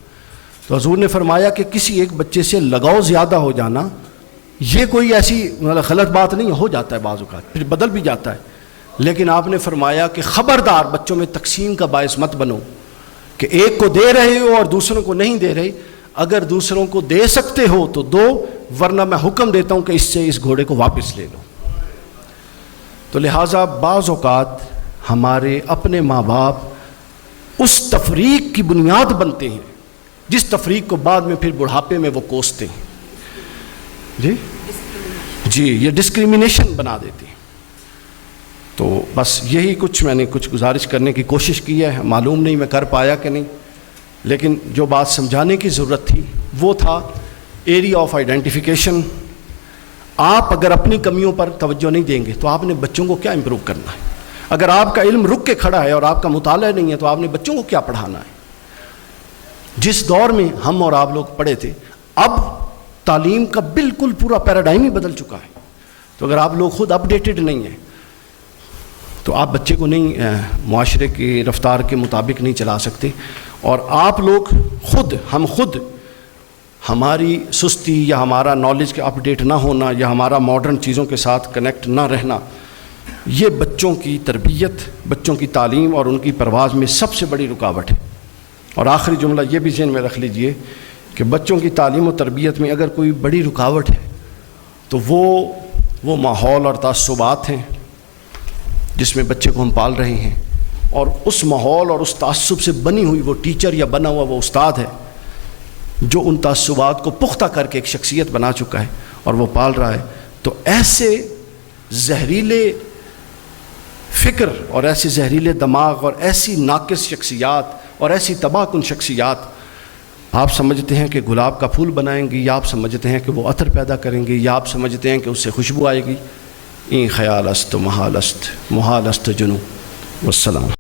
تو حضور نے فرمایا کہ کسی ایک بچے سے لگاؤ زیادہ ہو جانا یہ کوئی ایسی غلط بات نہیں، ہو جاتا ہے بعض اوقات، پھر بدل بھی جاتا ہے. لیکن آپ نے فرمایا کہ خبردار بچوں میں تقسیم کا باعث مت بنو کہ ایک کو دے رہے ہو اور دوسروں کو نہیں دے رہے. اگر دوسروں کو دے سکتے ہو تو دو، ورنہ میں حکم دیتا ہوں کہ اس سے اس گھوڑے کو واپس لے لو. تو لہٰذا بعض اوقات ہمارے اپنے ماں باپ اس تفریق کی بنیاد بنتے ہیں جس تفریق کو بعد میں پھر بڑھاپے میں وہ کوستے ہیں. جی یہ ڈسکریمنیشن بنا دیتے ہیں. تو بس یہی کچھ میں نے گزارش کرنے کی کوشش کی ہے. معلوم نہیں میں کر پایا کہ نہیں، لیکن جو بات سمجھانے کی ضرورت تھی وہ تھا ایریا آف آئیڈینٹیفیکیشن. آپ اگر اپنی کمیوں پر توجہ نہیں دیں گے تو آپ نے بچوں کو کیا امپروو کرنا ہے؟ اگر آپ کا علم رک کے کھڑا ہے اور آپ کا مطالعہ نہیں ہے تو آپ نے بچوں کو کیا پڑھانا ہے؟ جس دور میں ہم اور آپ لوگ پڑھے تھے، اب تعلیم کا بالکل پورا پیراڈائم ہی بدل چکا ہے. تو اگر آپ لوگ خود اپڈیٹڈ نہیں ہیں تو آپ بچے کو نہیں معاشرے کی رفتار کے مطابق نہیں چلا سکتے. اور آپ لوگ خود، ہم خود ہماری سستی یا ہمارا نالج کا اپڈیٹ نہ ہونا یا ہمارا ماڈرن چیزوں کے ساتھ کنیکٹ نہ رہنا، یہ بچوں کی تربیت، بچوں کی تعلیم اور ان کی پرواز میں سب سے بڑی رکاوٹ ہے۔ اور آخری جملہ یہ بھی ذہن میں رکھ لیجئے کہ بچوں کی تعلیم و تربیت میں اگر کوئی بڑی رکاوٹ ہے تو وہ ماحول اور تعصبات ہیں جس میں بچے کو ہم پال رہے ہیں، اور اس ماحول اور اس تعصب سے بنی ہوئی وہ ٹیچر یا بنا ہوا وہ استاد ہے جو ان تعصبات کو پختہ کر کے ایک شخصیت بنا چکا ہے اور وہ پال رہا ہے۔ تو ایسے زہریلے فکر اور ایسے زہریلے دماغ اور ایسی ناقص شخصیات اور ایسی تباہ کن شخصیات آپ سمجھتے ہیں کہ گلاب کا پھول بنائیں گی، یا آپ سمجھتے ہیں کہ وہ عطر پیدا کریں گی، یا آپ سمجھتے ہیں کہ اس سے خوشبو آئے گی۔ این خیال است محال است، محال است جنو، والسلام۔